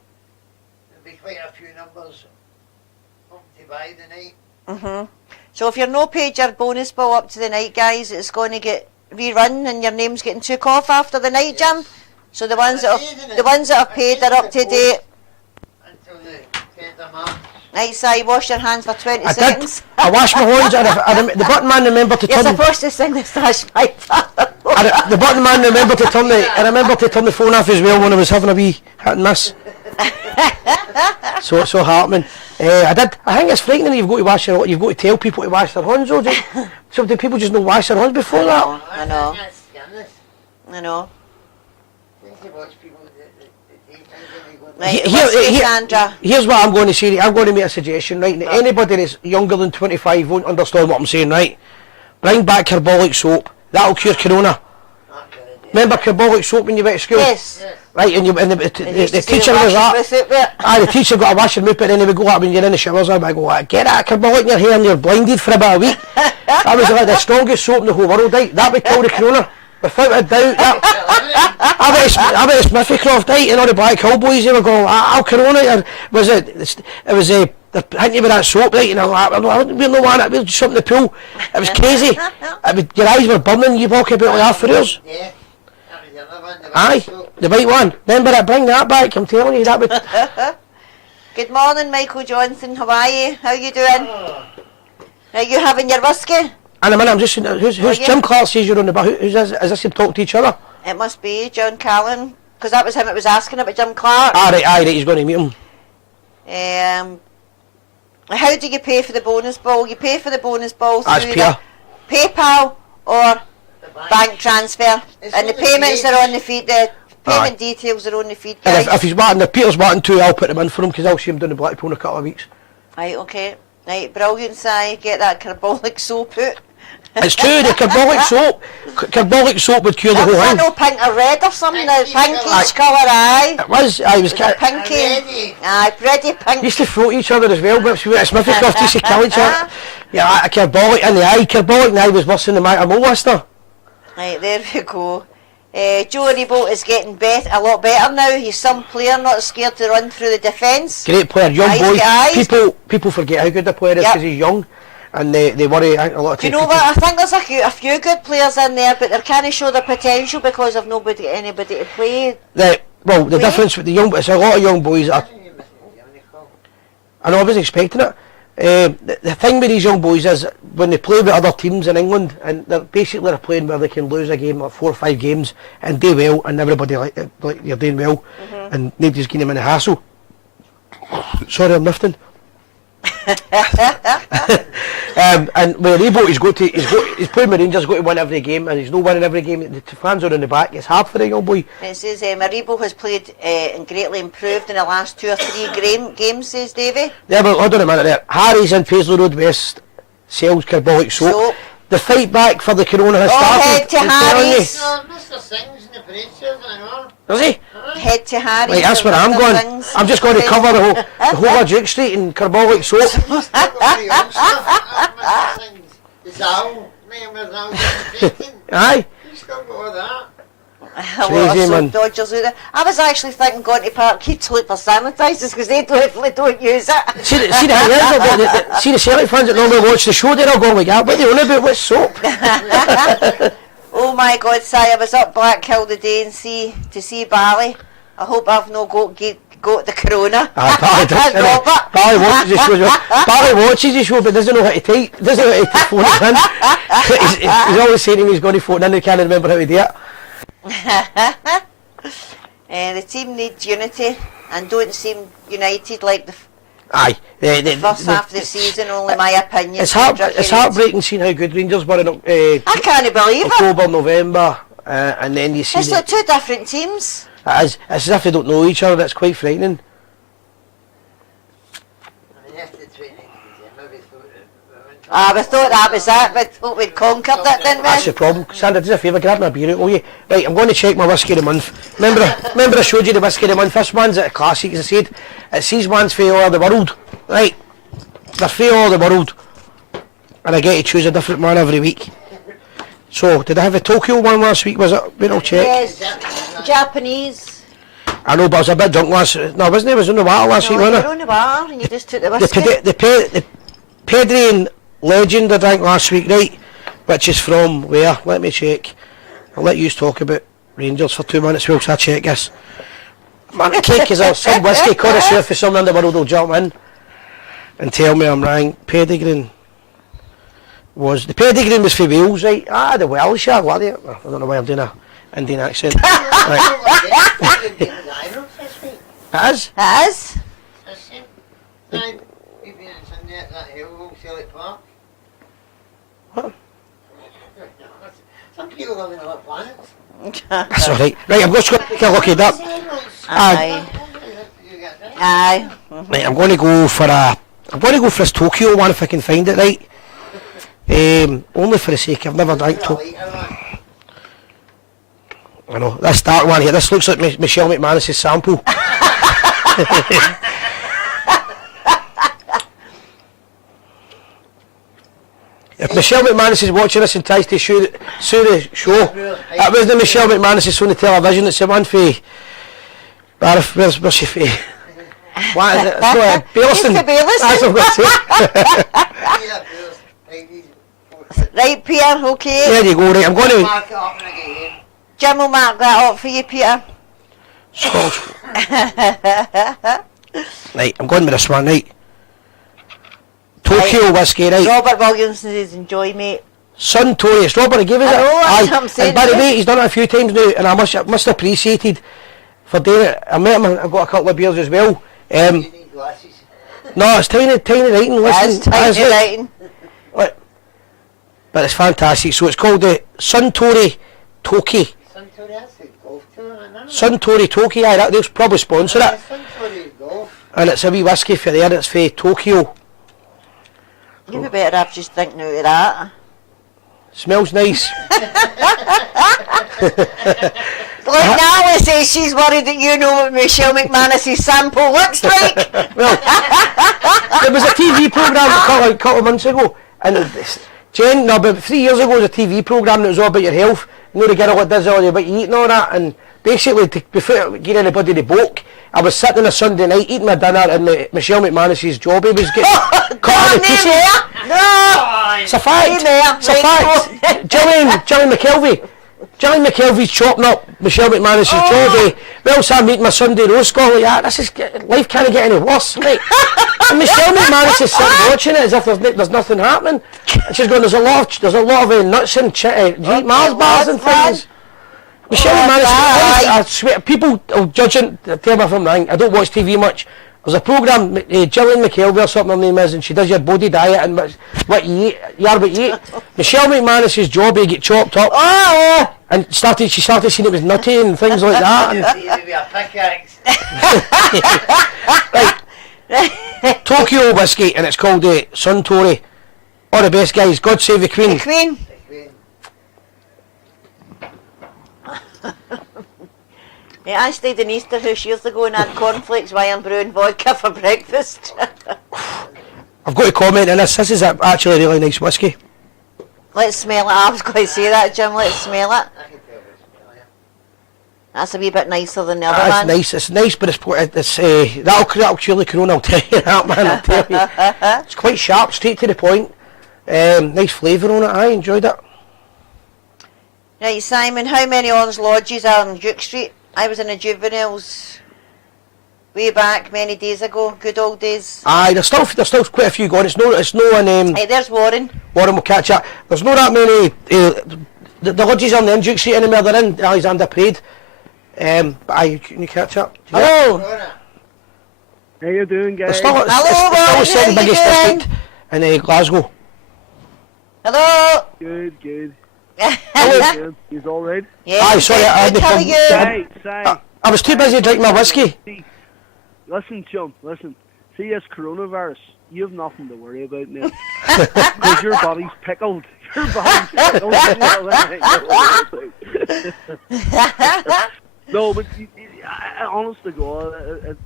there'll be quite a few numbers up to buy the night. So if you're no paid your bonus ball up to the night, guys, it's going to get rerun and your name's getting took off after the night, Jim. So the ones that have paid are up to date. Until the 10th of March. Right, Si, wash your hands for 20 seconds. I washed my hands and the button man remembered to You're turn... supposed to sing the Stash Fighter. The button man remembered to turn the phone off as well when I was having a wee hit and miss. So it's so heartening. I think it's frightening. You've got to tell people to wash their hands. So do people just not wash their hands before that? I know. I know. Right, here's what I'm going to say. I'm going to make a suggestion, right? Anybody that's younger than 25 won't understand what I'm saying, right? Bring back carbolic soap. That'll cure corona. Remember carbolic soap when you went to school? Yes. Right, and the teacher was that. The teacher got a wash and whip it, and then he would go up when you're in the showers. I go, get that carbolic in your hair and you're blinded for about a week. That was like the strongest soap in the whole world, right? That would kill the corona. Without a doubt, I bet it's Smithycroft, right, and all the black cowboys, they were going, corona, or was it was they're hinting with that soap, right, and we're no one, we're just something to pull. It was crazy. Your eyes were burning, you walk about like half for hours. Yeah. Aye, the white one. Remember that, bring that back, I'm telling you, that would... Good morning, Michael Johnson, how are you? How you doing? Are you having your whiskey? And a minute, I'm just saying, who's Jim Clark says you're on the bus? Who's this? Is this him talking to each other? It must be John Callan, because that was him that was asking about Jim Clark. Right, he's going to meet him. How do you pay for the bonus ball? You pay for the bonus ball through PayPal or bank transfer, and the payments are on the feed. The payment details are on the feed, guys. And if he's wanting, if Peter's wanting to, I'll put them in for him because I'll see him down the Blackpool in a couple of weeks. Right, okay. Right, brilliant, Si. Get that carbolic soap out. It's true, the carbolic soap would cure the whole thing. No pink or red or something, the pinkish colour, aye. It was, I was pinky. Aye, pretty pink. Used to throw each other as well, but Smithycroft used to kill each other. Yeah, a carbolic in the eye. Carbolic in the eye was worse than the Matamol lister. Right, there we go. Joe Aribo is getting a lot better now. He's some player, not scared to run through the defence. Great player, young boy. Eyes. People forget how good the player is because he's young, and they worry a lot of Do you know what? I think there's a few good players in there, but they can't show their potential because of anybody to play. The difference with the young, it's a lot of young boys that I know I wasn't expecting it. The thing with these young boys is when they play with other teams in England, and they're playing where they can lose a game, like 4 or 5 games, and do well, and everybody like you're doing well, and nobody's getting them in a hassle. Sorry, I'm lifting. And with Aribo, he's playing with Rangers, got to win every game, and he's not winning every game. The fans are on the back. It's hard for the young boy. It says Aribo has played and greatly improved in the last 2 or 3 games, says Davy. Yeah, but hold on a minute there. Harry's in Paisley Road West sells carbolic soap. The fight back for the corona has started. Head to Harry's. No, Mr. Singh's in the parade chairs, I know. Does he? Head to Harry's. Right, that's where I'm going. I'm just going to cover the whole of Duke Street in carbolic soap. Mr. Singh's. It's owl. Aye. You still got all that. Crazy, man. Dodgers out there. I was actually thinking going to Park Keep to look for sanitisers because they definitely don't use it. See the Celtic fans that normally watch the show, they're all going like that. What are they on about? What's soap? Oh my God, Si, I was up Black Hill today to see Barry. I hope I've not got the corona. Barry watches the show. Barry watches the show but doesn't know how to type. Doesn't know how to phone it in. He's always saying to me he's going to phone in, he can't remember how to do it. The team needs unity and don't seem united like the first half of the season, only my opinion. It's heartbreaking seeing how good Rangers were in I can't believe October, November, and then you see it's like 2 different teams. It's as if they don't know each other. That's quite frightening. We thought that was it, but thought we'd conquered it, didn't we? That's the problem. Sandra, do us a favour, grab me a beer out, will you? Right, I'm going to check my whiskey of the month. Remember I showed you the whiskey of the month? This one's a classic, as I said. It's these ones for all over the world. Right, they're for all over the world. And I get to choose a different one every week. So, did I have a Tokyo one last week, was it? Wait, I'll check. Yes, Japanese. I know, but I was a bit drunk last week. No, wasn't I? I was on the water last week, wasn't I? You were on the water and you just took the whiskey. The Pedrian Legend I drank last week, right? Which is from where? Let me check. I'll let you talk about Rangers for 2 minutes whilst I check this. Man, the cake is some whiskey connoisseur for someone in the world will jump in and tell me I'm wrong. Pedrian was for Wales, right? The Welsh, I don't know why I'm doing a Indian accent. Right. It is? It is? What? Some people live in other planets. That's alright. Right, I'm just going to take a look at that. Aye. Right, I'm going to go for this Tokyo one if I can find it, right? Only for the sake I've never drank Tokyo. I know, this dark one here, this looks like Michelle McManus's sample. If Michelle McManus is watching this and tries to sue the show, that wasn't Michelle McManus on the television, it's the one for where's she for? What is it? It's not a Bailison. That's what I'm going to say. Right, Peter, okay. There you go, right, I'm going to Mark it up when I get here. Jim will mark that up for you, Peter. Right, I'm going with this one, right? Tokyo whiskey, right? Robert Williamson says enjoy, mate. Suntory, it's Robert, I gave us it. That's what I'm saying. And by the way, he's done it a few times now, and I must appreciated for doing it. I met him, and I've got a couple of beers as well. You need glasses. No, it's tiny writing, listen. It's tiny writing. But it's fantastic. So it's called the Suntory Toki. Suntory, that's the golf tour, I know. Suntory Toki, aye, they'll probably sponsor it. Suntory golf. And it's a wee whiskey for there, it's for Tokyo. You'd be better off just thinking out of that. Smells nice. Look, Natalie says she's worried that you know what Michelle McManus' sample looks like. Well, there was a TV programme a couple of months ago, and about 3 years ago, there was a TV programme that was all about your health, You know the girl that does all the about eating all that, and basically before getting anybody the book, I was sitting on a Sunday night eating my dinner, and Michelle McManus's jobby was getting cut into pieces. No! It's a fact. It's a fact. Gillian McKelvey's chopping up Michelle McManus's jobby. Well, so I'm eating my Sunday roast, going like that. This is life can't get any worse, mate. And Michelle McManus is sitting watching it as if there's nothing happening. And she's going, there's a lot of nuts and Mars bars and things. Michelle McManus, I swear, people will judge it, tell me if I'm wrong, I don't watch TV much. There's a programme, Gillian McKelvey or something her name is, and she does your body diet and what you eat, what you eat. Michelle McManus's job, he get chopped up. And she started seeing it was nutty and things like that. Maybe a pickaxe. Right. Tokyo whiskey, and it's called Suntory. All the best, guys. God save the Queen. The Queen. Yeah, I stayed in Easter House years ago and had cornflakes while I'm brewing vodka for breakfast. I've got to comment on this. This is actually a really nice whiskey. Let's smell it. I was going to say that, Jim. Let's smell it. That's a wee bit nicer than the other one. It's nice. It's nice, but that'll surely Corona. I'll tell you that, man. I'll tell you. It's quite sharp, straight to the point. Nice flavour on it. I enjoyed it. Right, Simon. How many Orange Lodges are on Duke Street? I was in the juveniles way back many days ago. Good old days. Aye, there's still quite a few going. It's no an. Hey, there's Warren. Warren will catch up. There's not that many. The lodges on the Duke Street anymore. They're in Alexander Parade. But can you catch up? Hello. How you doing, guys? Hello, Warren. How you biggest district in Glasgow. Hello. Good. Hello. Good. He's all right? Yeah. Aye, sorry, I had good. How are you? Say. I was too busy drinking my whiskey. Listen, chum, listen. See this coronavirus, you have nothing to worry about now. Because your body's pickled. Your body's pickled. No, but honest to God,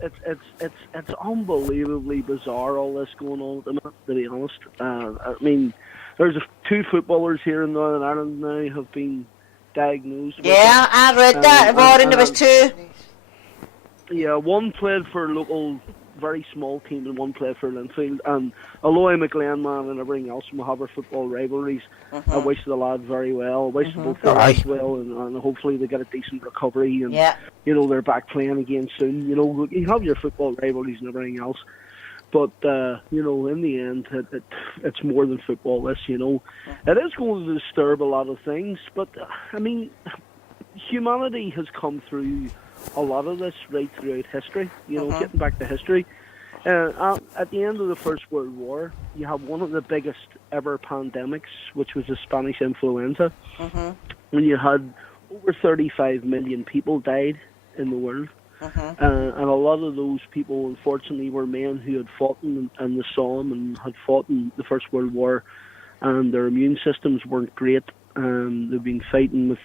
it's unbelievably bizarre, all this going on at the minute, to be honest. I mean, there's two footballers here in Northern Ireland now have been diagnosed. Yeah, I read that. Warren, there was two. Yeah, one played for a local, very small team, and one played for Linfield. And although I'm a Glen man and everything else, we have our football rivalries. I wish the lad very well. I wish both the lads well, and hopefully they get a decent recovery. And you know, they're back playing again soon. You know, you have your football rivalries and everything else. But, you know, in the end, it's more than football, this, you know. It is going to disturb a lot of things, but, I mean, humanity has come through a lot of this right throughout history, you know, getting back to history. At the end of the First World War, you have one of the biggest ever pandemics, which was the Spanish influenza, when you had over 35 million people died in the world. And a lot of those people, unfortunately, were men who had fought in the Somme and had fought in the First World War, and their immune systems weren't great. They've been fighting with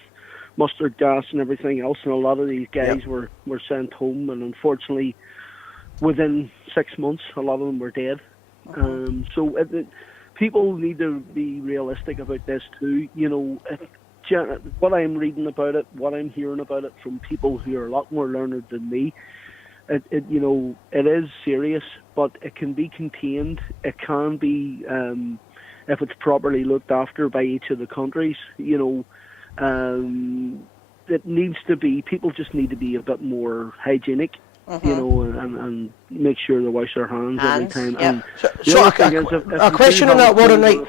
mustard gas and everything else, and a lot of these guys were sent home, and unfortunately, within 6 months, a lot of them were dead. So people need to be realistic about this too. You know, what I'm reading about it, what I'm hearing about it from people who are a lot more learned than me, you know, it is serious, but it can be contained. It can be, if it's properly looked after by each of the countries, you know, it needs to be, people just need to be a bit more hygienic, you know, and make sure they wash their hands every time. And so a question on that, Warren, right?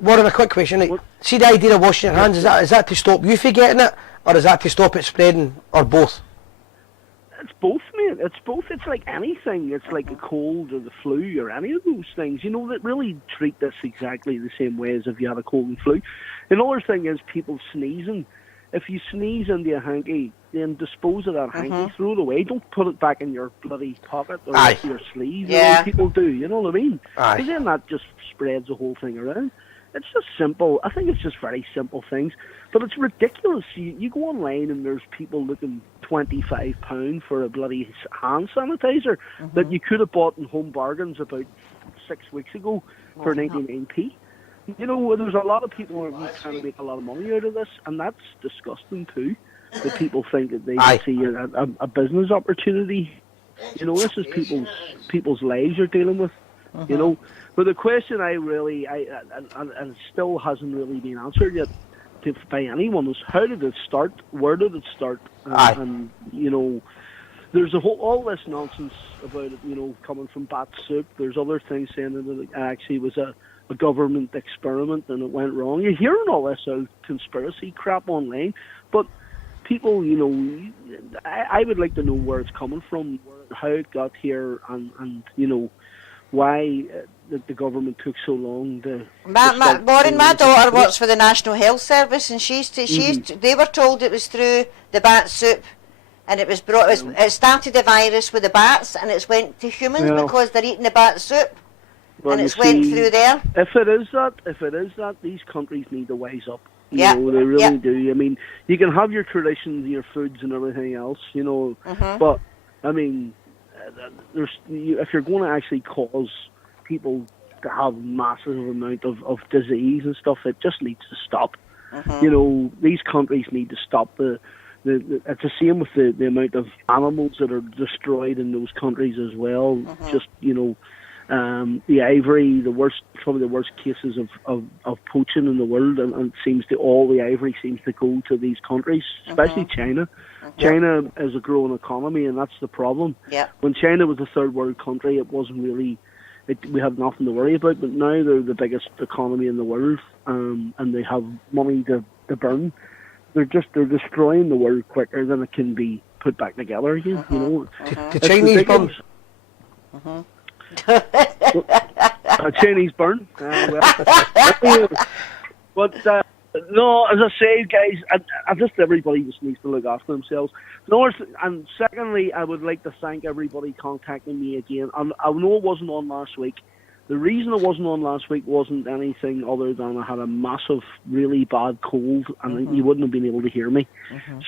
Warren, a quick question, right? See the idea of washing your hands, is that to stop you from getting it, or is that to stop it spreading, or both? It's both, mate. It's both. It's like anything. It's like a cold or the flu or any of those things, you know, that really treat this exactly the same way as if you had a cold and flu. Another thing is people sneezing. If you sneeze into a hanky, then dispose of that hanky, throw it away. Don't put it back in your bloody pocket or your sleeve. Like people do, you know what I mean? Because then that just spreads the whole thing around. It's just simple. I think it's just very simple things. But it's ridiculous. You go online and there's people looking £25 for a bloody hand sanitizer that you could have bought in Home Bargains about 6 weeks ago for 99p. you know, there's a lot of people who are trying to make a lot of money out of this, and that's disgusting too. That people think that they see a business opportunity. You know, this is people's lives you're dealing with. You know, but the question and it still hasn't really been answered yet by anyone is how did it start? Where did it start? And you know, there's all this nonsense about it. You know, coming from bat soup. There's other things saying that it actually was a government experiment and it went wrong. You're hearing all this conspiracy crap online, but people, you know, I would like to know where it's coming from, how it got here, and you know, why the government took so long to... Warren, my daughter works for the National Health Service, and they were told it was through the bat soup, and it was it started the virus with the bats, and it's went to humans because they're eating the bat soup. Well, and it's went through there. If it is that, these countries need to wise up. You know, they really do. I mean, you can have your traditions, your foods, and everything else. You know, but I mean, if you're going to actually cause people to have massive amount of disease and stuff, it just needs to stop. You know, these countries need to stop it's the same with the amount of animals that are destroyed in those countries as well. Just, you know. The ivory, some of the worst cases of poaching in the world, and it seems all the ivory seems to go to these countries, especially China. China is a growing economy, and that's the problem. When China was a third world country, it wasn't really, we had nothing to worry about, but now they're the biggest economy in the world, and they have money to burn. They're destroying the world quicker than it can be put back together again. You know, the Chinese bums. A Chinese burn. But no, as I say, guys, I just everybody just needs to look after themselves. And secondly, I would like to thank everybody contacting me again. I know it wasn't on last week. The reason it wasn't on last week wasn't anything other than I had a massive, really bad cold, and you wouldn't have been able to hear me.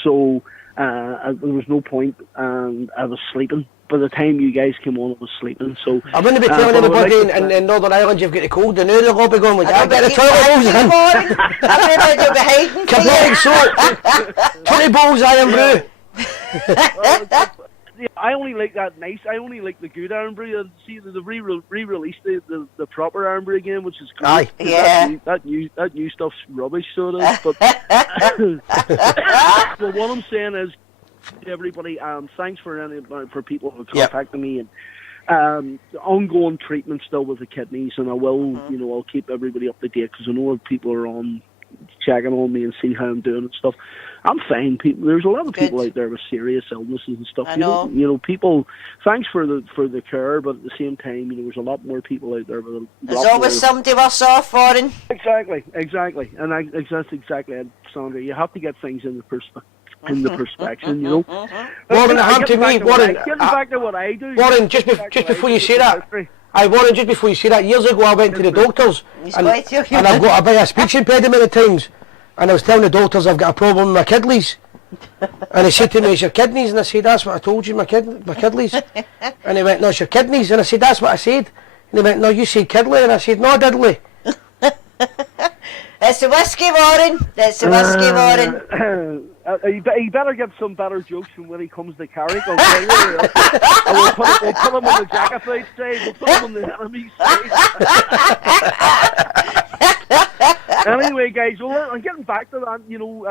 So there was no point, and I was sleeping. By the time you guys came on, I was sleeping. So I wouldn't be telling anybody in Northern Ireland you've got the cold. The new they'll all be going with that. Get the toilet rolls in. Everybody will be hiding. Complete soap. 20 bowls iron brew. I only like that nice. I only like the good iron brew. And see, they've re-released the proper iron brew again, which is cool. Aye. Yeah. That new stuff's rubbish, so it is. But well, what I'm saying is, everybody, thanks for people who contacted me, and ongoing treatment still with the kidneys, and I will, you know, I'll keep everybody up to date because I know people are on checking on me and see how I'm doing and stuff. I'm fine. There's a lot of people out there with serious illnesses and stuff. I know. You know, people. Thanks for the care, but at the same time, you know, there's a lot more people out there. There's always somebody worse off for him. Exactly, and that's exactly it, Sandra. You have to get things in the perspection, you know. Warren, it happened to me. Warren, getting back to what I do. Warren, just before you say that, Warren, just before you say that, years ago I went to the doctors, and I've got a bit of speech impediment at times, and I was telling the doctors I've got a problem with my kidneys, and they said to me, "It's your kidneys," and I said, "That's what I told you, my kidneys," and they went, "No, it's your kidneys," and I said, "That's what I said," and they went, "No, you said kidney," and I said, "No, diddly." It's the whiskey, Warren. It's the whiskey, Warren. You better get some better jokes from when he comes to Carrick. We'll put him on the Jacobite side. We'll put him on the enemy side. Anyway, guys, well, I'm getting back to that. You know,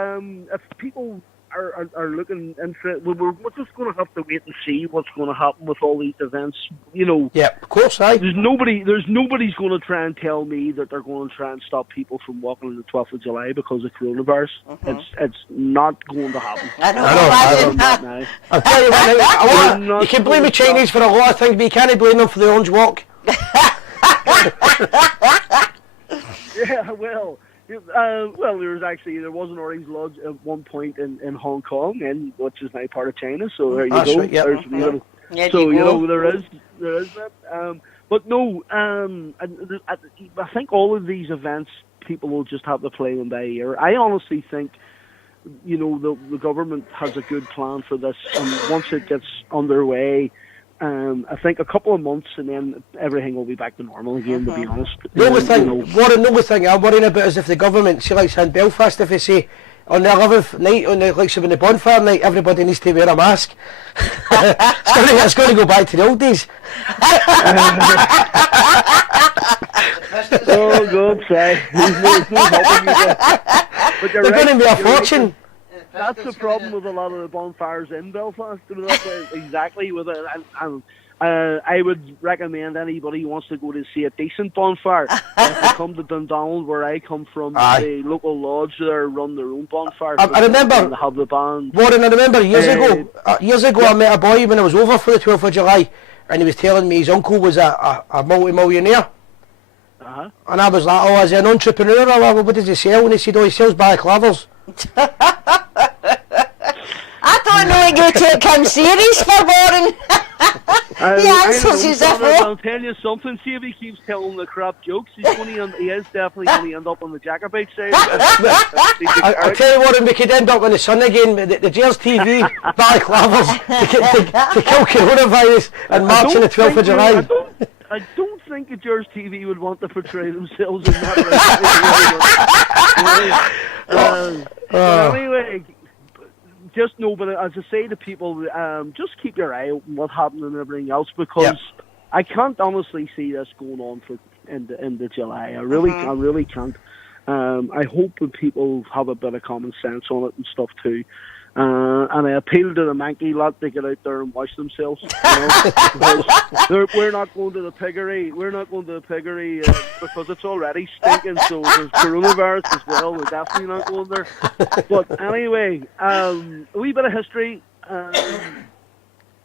if people are looking into, we're just going to have to wait and see what's going to happen with all these events. You know, yeah, of course, aye. There's nobody's going to try and tell me that they're going to try and stop people from walking on the 12th of July because of coronavirus. It's not going to happen. I know. I'll tell you what, now, you can blame the Chinese for a lot of things, but you can't blame them for the orange walk. Yeah, well, there was an Orange Lodge at one point in Hong Kong, which is now part of China. So there you go. Right, yep. You know, there is that. But no, I think all of these events, people will just have to play them by ear. I honestly think, you know, the government has a good plan for this, and once it gets underway, I think a couple of months and then everything will be back to normal again, to be honest. The only thing, You know, thing I'm worrying about is if the government, see like in Belfast, if they say on the 11th night, on the, like say when the bonfire night, everybody needs to wear a mask. It's going to go back to the old days. oh, God, say. There's no helping you there. But They're going to be a fortune. That's the problem with a lot of the bonfires in Belfast. Exactly with it. And I would recommend anybody who wants to go to see a decent bonfire to come to Dundonald, where I come from. The local lodge there run their own bonfire. I remember. And they have the band. Warren, I remember years ago I met a boy when I was over for the 12th of July, and he was telling me his uncle was a multi-millionaire. And I was like, oh, is he an entrepreneur? Or what does he sell? And he said, oh, he sells balaclavas. I don't know you take him serious for Warren. He answers his I'll tell you something. See if he keeps telling the crap jokes, he is definitely going to end up on the Jacobite side. I'll tell you, Warren, we could end up in the sun again. The Gers TV balaclavas to kill coronavirus and march on the 12th of July. I don't think the Gers TV would want to portray themselves in that way. Anyway, just know, but as I say to people, just keep your eye open what happened and everything else, because I can't honestly see this going on for into July. I really can't. I hope that people have a bit of common sense on it and stuff too. And I appeal to the manky lot to get out there and wash themselves. You know, we're not going to the piggery. We're not going to the piggery because it's already stinking. So there's coronavirus as well. We're definitely not going there. But anyway, a wee bit of history.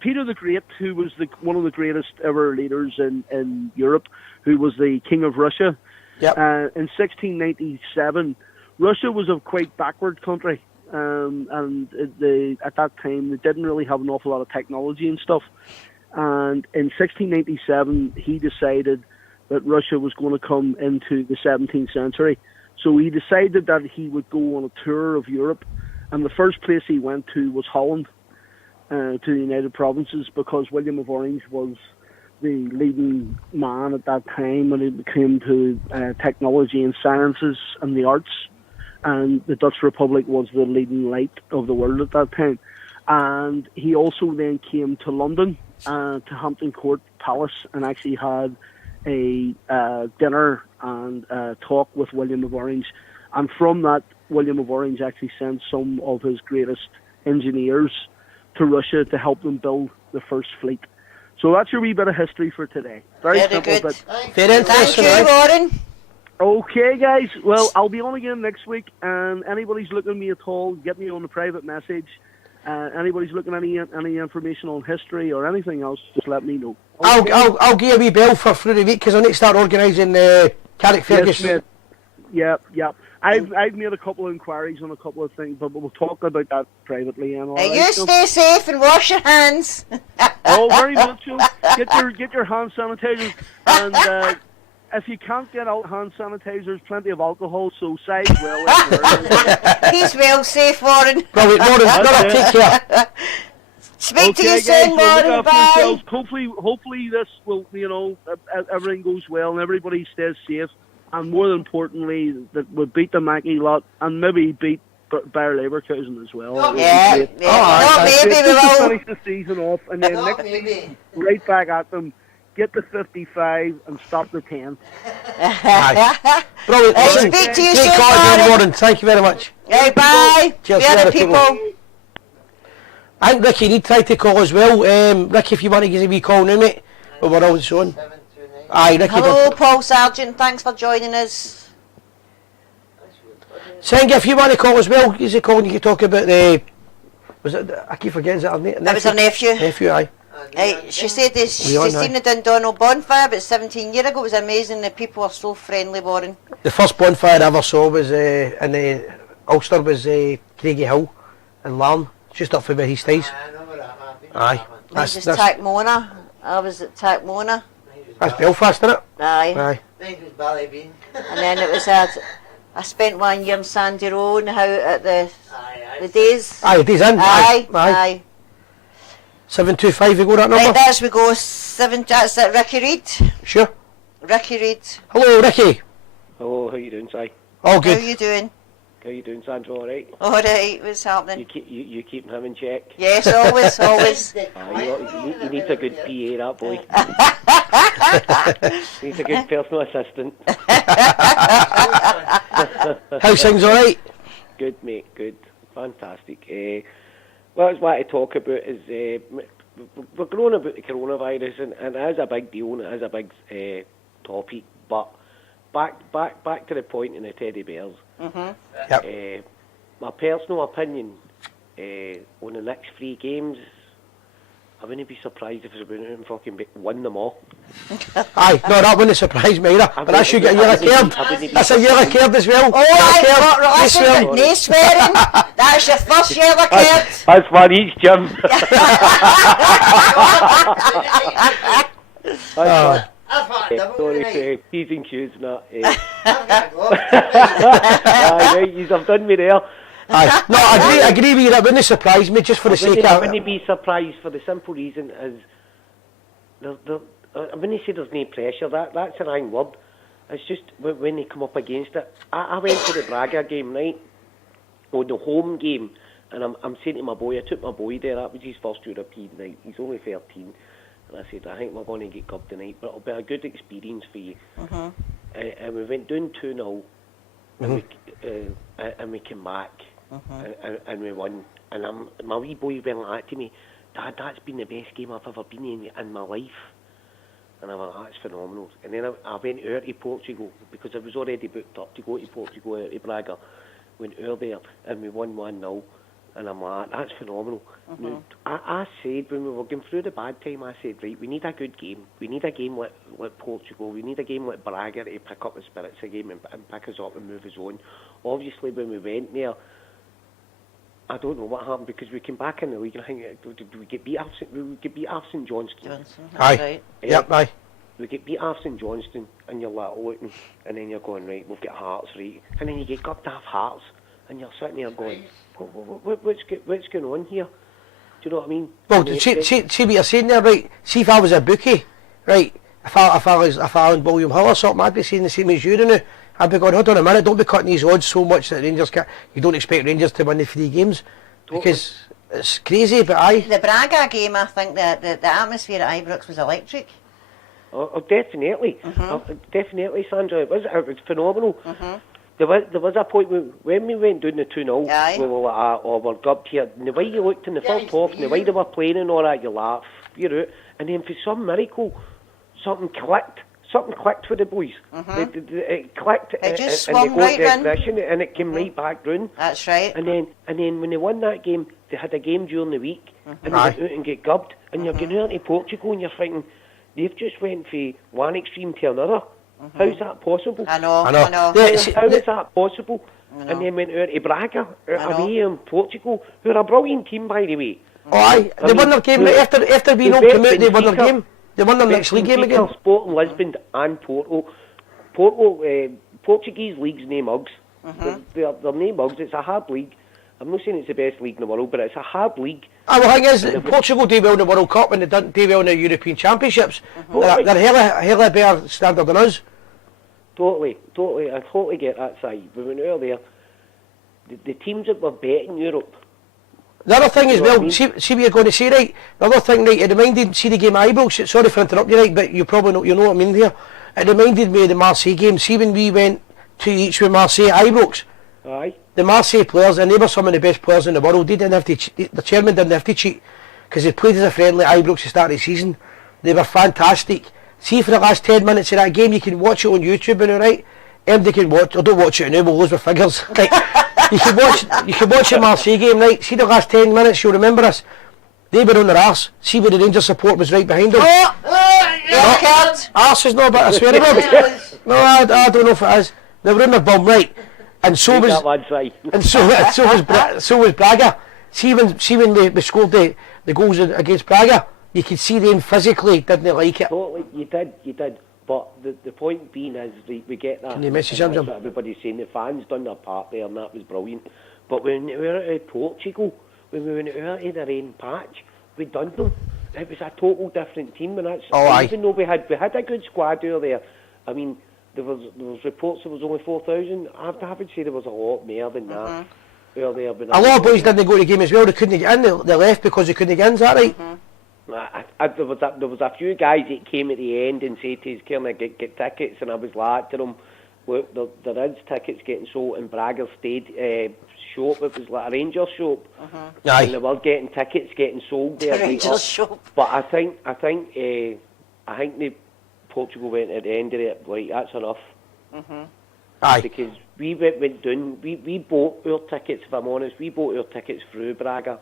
Peter the Great, who was one of the greatest ever leaders in Europe, who was the King of Russia. In 1697, Russia was a quite backward country. And at that time they didn't really have an awful lot of technology and stuff. And in 1697 he decided that Russia was going to come into the 17th century. So he decided that he would go on a tour of Europe, and the first place he went to was Holland, to the United Provinces, because William of Orange was the leading man at that time when it came to technology and sciences and the arts. And the Dutch Republic was the leading light of the world at that time. And he also then came to London, to Hampton Court Palace, and actually had a dinner and talk with William of Orange. And from that, William of Orange actually sent some of his greatest engineers to Russia to help them build the first fleet. So that's your wee bit of history for today. Very simple, good. But very interesting. Thank you, Warren. Okay, guys. Well, I'll be on again next week, and anybody's looking at me at all, get me on the private message. Anybody's looking at any information on history or anything else, just let me know. Okay? I'll give a wee bell for through the week, because I need to start organising Carrick Fergus. Yes, mate. Yep. I've made a couple of inquiries on a couple of things, but we'll talk about that privately. And all you stay safe and wash your hands. Oh, very much so. Get your hand sanitizers, and if you can't get out hand sanitizers, plenty of alcohol, so size well. He's well safe, Warren. Warren, take care. Speak to you soon, Warren. Bye. Hopefully this will, everything goes well and everybody stays safe. And more importantly, that we beat the Mackey lot and maybe beat Bayer Leverkusen as well. Maybe we will. Finish the season off, and then next week, right back at them. Get the 55 and stop the 10. Brilliant. Speak to you soon, Warren. Thank you very much. Hey, bye. Cheers. The other people. I think Ricky need try to call as well. Ricky, if you want to give a wee call now, mate. But we're all on. Aye, Ricky. Hello, Paul Sargent. Thanks for joining us. Sing, if you want to call as well, give us a call and you can talk about the... Was it... I keep forgetting, is it her nephew? That was her nephew. Nephew, aye. She said she's seen the Dundonald bonfire about 17 years ago. It was amazing. The people were so friendly, Warren. The first bonfire I ever saw was in the Ulster, was Craigie Hill in Larne, just up for where he stays. Aye. I was at Tacmona. I was at Tacmona. That's Belfast, isn't it? Aye. Mine was Ballybean. And then it was I spent 1 year in Sandy Row and how at the days. Aye, days in. Aye. 725, we go that Right, number? there's we go. That's it, Ricky Reid. Sure. Ricky Reid. Hello, Ricky. Hello, how you doing, Si? All How good. are you doing? How you doing, Sandra? All right? Alright, what's happening? You keeping him in check? Yes, always, always. He needs a good PA, that boy. He needs a good personal assistant. How's things alright? Good, mate, good. Fantastic. What I was wanting to talk about is we're growing about the coronavirus, and it is a big deal, and it is a big topic, but back to the point in the teddy bears. Yep. My personal opinion on the next 3 games, I wouldn't be surprised if it's about fucking win them all. Aye, no, that wouldn't surprise me either. But that's you get a yellow card. That's a yellow card as well. Oh, aye, no swearing. That's your first yellow card. That's for each, Jim. I've had a double Sorry, tonight. P's and Q's and that. I'm gonna go. Aye, right, you have done me there. Aye. No, I agree with you. That wouldn't surprise me just for the sake I of wouldn't it. be surprised for the simple reason is I wouldn't say there's no pressure. That's the wrong word. It's just when they come up against it. I went to the Braga game, right? Or the home game, and I'm saying to my boy, I took my boy there. That was his first European night. He's only 13. And I said, I think we're going to get gubbed tonight, but it'll be a good experience for you. And we went down 2-0, and we came back, and we won. And my wee boy went like that to me, Dad, that's been the best game I've ever been in my life. And I went, that's phenomenal. And then I went out to Portugal, because I was already booked up to go to Portugal, out to Braga. Went out there, and we won 1-0. And I'm like, that's phenomenal. Now, I said, when we were going through the bad time, I said, right, we need a good game. We need a game like Portugal. We need a game like Braga to pick up the spirits of the game and pick us up and move us on. Obviously, when we went there, I don't know what happened, because we came back in the league, and I think, did we get beat off St Johnston? Aye. Yep, aye. We get beat off St Johnston, and you're like looking, and then you're going, right, we've got Hearts, right? And then you get gubbed off Hearts, and you're sitting there going, what's going on here? Do you know what I mean? Well, see what you're saying there, right? See if I was a bookie, right? If I owned William Hill or something, I'd be saying the same as you do now. I'd be going, hold on a minute, don't be cutting these odds so much that Rangers can't. You don't expect Rangers to win the 3 games, because it's crazy. But aye. The Braga game, I think the atmosphere at Ibrox was electric. Oh, definitely. Definitely, Sandra. It was phenomenal. There was a point when we went down the 2-0, we were like, oh, we're gubbed here. And the way you looked in the first half, and the way they were playing and all that, you laugh, you're out. And then for some miracle, something clicked. Something clicked with the boys. It clicked, It just and they swung got right the round. ignition, and it came right back round. That's right. And then when they won that game, they had a game during the week, and they went out and get gubbed. And you're going out to Portugal, and you're thinking, they've just went from one extreme to another. How's that possible? I know. Yeah, How is that possible? And then went out to Braga, away in Portugal, who are a brilliant team, by the way. Oh, aye. They won their game after being all promoted. They won their game. They won their next league game again. Sporting Lisbon and Porto. Portuguese league's no mugs. They're no mugs. It's a hard league. I'm not saying it's the best league in the world, but it's a hard league. Ah, well, the thing is, Portugal do well in the World Cup and they don't do well in the European Championships. They're hella better standard than us. Totally. I totally get that side. We went earlier. The teams that were betting Europe. The other thing as You know what I well, mean? see what you're going to say, right? The other thing, right, it reminded, see the game at Ibrox, sorry for interrupting you, right, but you probably know, you know what I mean here. It reminded me of the Marseille game. See when we went 2 each with Marseille at Ibrox? Aye. The Marseille players, and they were some of the best players in the world, they didn't have to cheat, the chairman didn't have to cheat, because they played as a friendly at Ibrox at the start of the season. They were fantastic. See for the last 10 minutes of that game, you can watch it on YouTube and right? Everybody can watch, or don't watch it now, we'll lose our figures. Right? You can watch the Marseille game, right? See the last 10 minutes, you'll remember us. They were on their arse. See where the Rangers support was right behind them. Arse is not a bit of swearing word. No, I don't know if it is. They were on their bum, right? And so was, and so was Braga. See when we scored the goals against Braga, you could see them physically didn't like it. Totally, you did. But the point being is, we get that. Can you message and him, that's Jim? what everybody's saying. The fans done their part there, and that was brilliant. But when we were out of Portugal, when we went out of the rain patch, we done them. It was a total different team, and that's aye. even though we had a good squad over there. I mean, there was reports there was only 4,000. I would say there was a lot more than that. Well, there, a lot of boys didn't go to the game as well. They couldn't get in. They left because they couldn't get in. Is that right? There was a few guys that came at the end and said to us, "Can I get tickets?" And I was like to them, "Look, there is tickets getting sold in Bragger's shop. It was like a Rangers shop, Aye. and they were getting tickets getting sold there." The Rangers shop. But I think the Portugal went at the end of it. Like, that's enough. Aye. Because we went down. We bought our tickets. If I'm honest, we bought our tickets through Braga,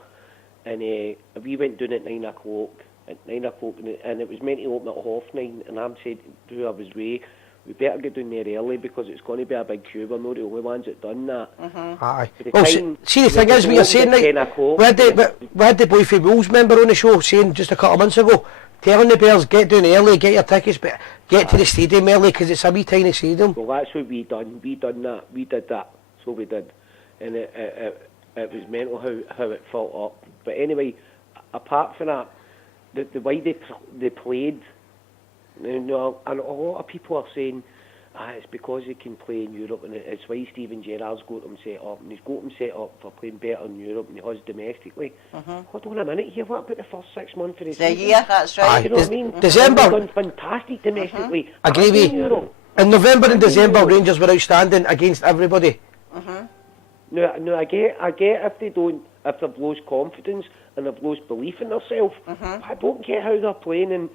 and we went down at 9 o'clock. At 9 o'clock, and it was meant to open at 9:30. And I said to who I was with, we better get down there early because it's going to be a big queue. We're not the only ones that done that. Aye. Well, see the thing is, what you're saying, right? We had the boy from Wolves member on the show saying just a couple of months ago, telling the Bears, get down early, get your tickets, but get to the stadium early because it's a wee tiny stadium. Well, that's what we done. We done that. We did that. So we did, and it was mental how it felt up. But anyway, apart from that, the way they played, you know, and a lot of people are saying, it's because he can play in Europe, and it's why Steven Gerrard's got him set up, and he's got him set up for playing better in Europe than he has domestically. Hold on a minute here, what about the first 6 months of the season? Yeah, that's right. You know what I mean? December. He's done fantastic domestically. I agree with in you. Europe. In November and December, Rangers were outstanding against everybody. No, I get if they've lost confidence and they've lost belief in themselves. I don't get how they're playing, and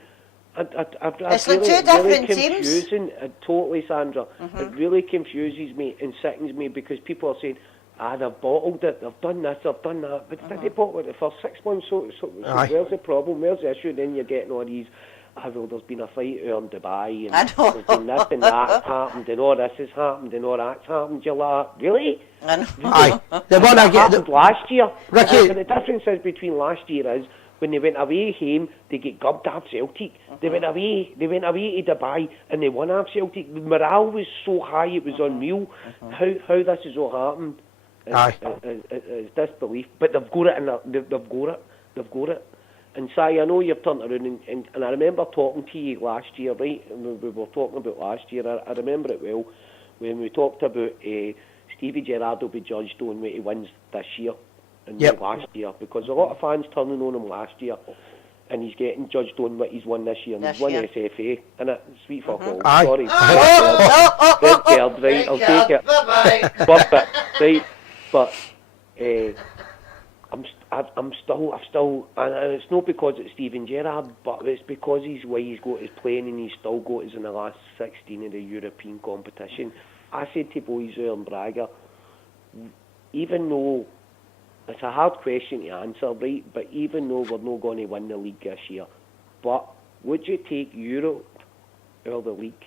It's really, like two different really teams. confusing. Totally, Sandra. It really confuses me and sickens me because people are saying, they've bottled it, they've done this, they've done that, but did they bottle it the first 6 months? So where's the problem? Where's the issue? Then you're getting all these. Well, there's been a fight here in Dubai, and there's been this and that's happened, and all this has happened, and all that's happened. You're like, really? I know. Aye. The one I get, Happened last year. Ricky. But the difference is between last year is when they went away home, they get gubbed off Celtic. They went away to Dubai, and they won off Celtic. The morale was so high, it was unreal. How this has all happened is disbelief. But they've got it, and they've got it. And Si, I know you've turned around, and I remember talking to you last year, right? And we were talking about last year. I remember it well when we talked about Stevie Gerrard will be judged on what he wins this year and not last year, because a lot of fans turning on him last year, and he's getting judged on what he's won this year. And he's won the SFA, and sweet fuck all. Aye. Sorry, red card, right? I'll take it. Bye-bye. Bump it, right? But I'm still, and it's not because it's Steven Gerrard, but it's because he's why he's got his playing, and he's still got us in the last 16 of the European competition. I said to boys there in Braga, even though it's a hard question to answer, right? But even though we're not going to win the league this year, but would you take Europe or the league?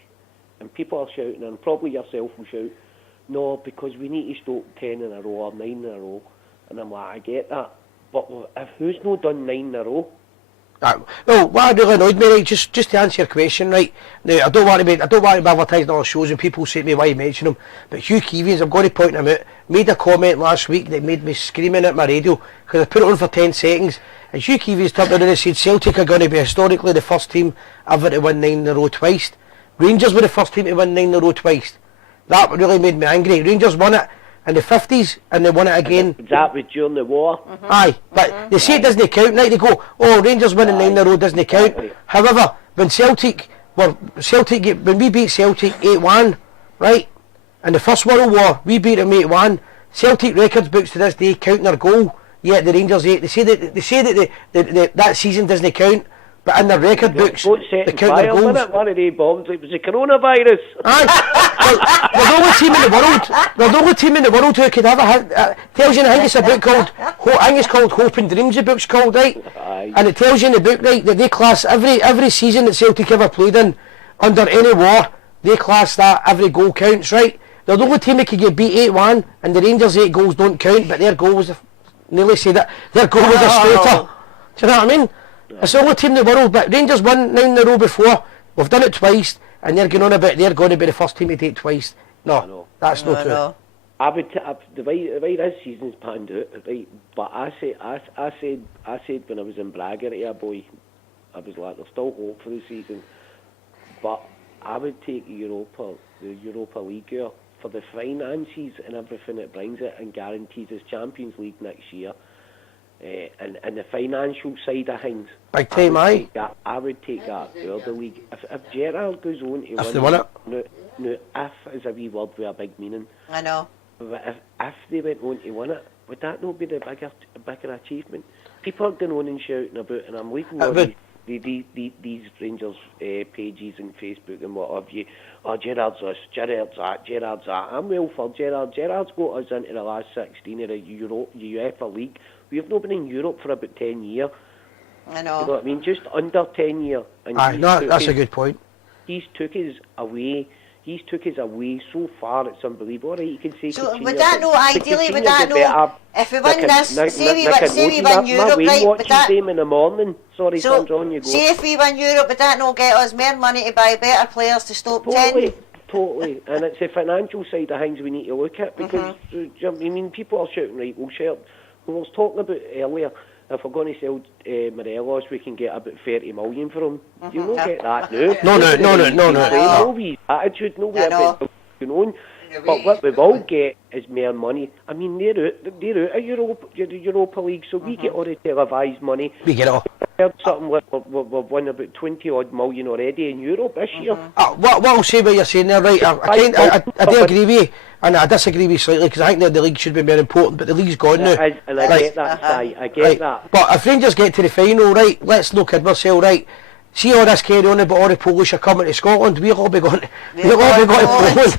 And people are shouting, and probably yourself will shout, no, because we need to stop 10 in a row or 9 in a row. And I'm like, I get that. But if who's not done 9 in a row? Well, what really annoyed me, right, just to answer your question, right, now I don't want to be advertising all shows and people say to me why you mention him, but Hugh Keevies, I'm going to point him out, made a comment last week that made me screaming at my radio because I put it on for 10 seconds, and Hugh Keevies turned around and said Celtic are going to be historically the first team ever to win 9 in a row twice. Rangers were the first team to win 9 in a row twice. That really made me angry. Rangers won it in the 50s and they won it again. That was during the war. Aye, but they say it doesn't count, right? They go, oh, Rangers winning 9 in a row doesn't count. However, when when we beat Celtic 8-1, right, in the First World War, we beat them 8-1. Celtic records books to this day count their goal, yet the Rangers 8. They say that that season doesn't count, but in their record books, they count their goals. One of the bombs, it was the coronavirus. Aye, we're the only team in the world. We're the only team in the world who could ever tells you. I think it's a book called. I think it's called Hope and Dreams. The book's called, right? Aye. And it tells you in the book, right, that they class every season that Celtic ever played in under any war. They class that every goal counts, right? They're the only team that could get beat 8-1, and the Rangers 8 goals don't count, but their goal was nearly say that their goal was a straighter. Do you know what I mean? It's the only team in the world, but Rangers won 9 in a row before. We've done it twice, and they're going on about they're going to be the first team to do it twice. No, that's not true. I would the way this season's panned out, right? But I said when I was in Braga, right, boy, I was like, there's still hope for the season, but I would take the Europa League here for the finances and everything it brings it, and guarantees us Champions League next year. And the financial side of things, Big time, aye. I would take that for the league. If Gerrard goes on to If they win it. No, if is a wee word with a big meaning. I know. If they went on to win it, would that not be the bigger achievement? People are going on and shouting about, and I'm reading all these Rangers pages and Facebook and what have you. Oh, Gerrard's this, Gerrard's that. I'm well for Gerrard. Gerrard's got us into the last 16 of the UEFA League. We have not been in Europe for about 10 years. I know. You know what I mean? Just under 10 years. And Aye, no, that's a good point. He's took us away. He's took us away so far, it's unbelievable. Right, you can say. So would that know, ideally, would that know, if we win this, say we win Europe, right, would that... them in the morning. Sorry, so, Sandra, on you go. Say if we win Europe, would that not get us more money to buy better players to stop 10? Totally. And it's the financial side of things we need to look at, because, I mean, people are shouting, right, we was talking about earlier, if we're going to sell Morelos, we can get about 30 million for him. You don't get that now. No wee attitude, no way about going on. But what we will get is more money. I mean, they're out of Europa League, so we get all the televised money. We get it all. I heard something like we've won about 20 odd million already in Europe this year. What I'll say what you're saying there, right? I do agree with you, and I disagree with you slightly, because I think that the league should be more important, but the league's gone now. And I get that, I get that. But if Rangers get to the final, right, let's not kid ourselves, right? See all this carry on about all the Polish are coming to Scotland, we'll all be going to Poland,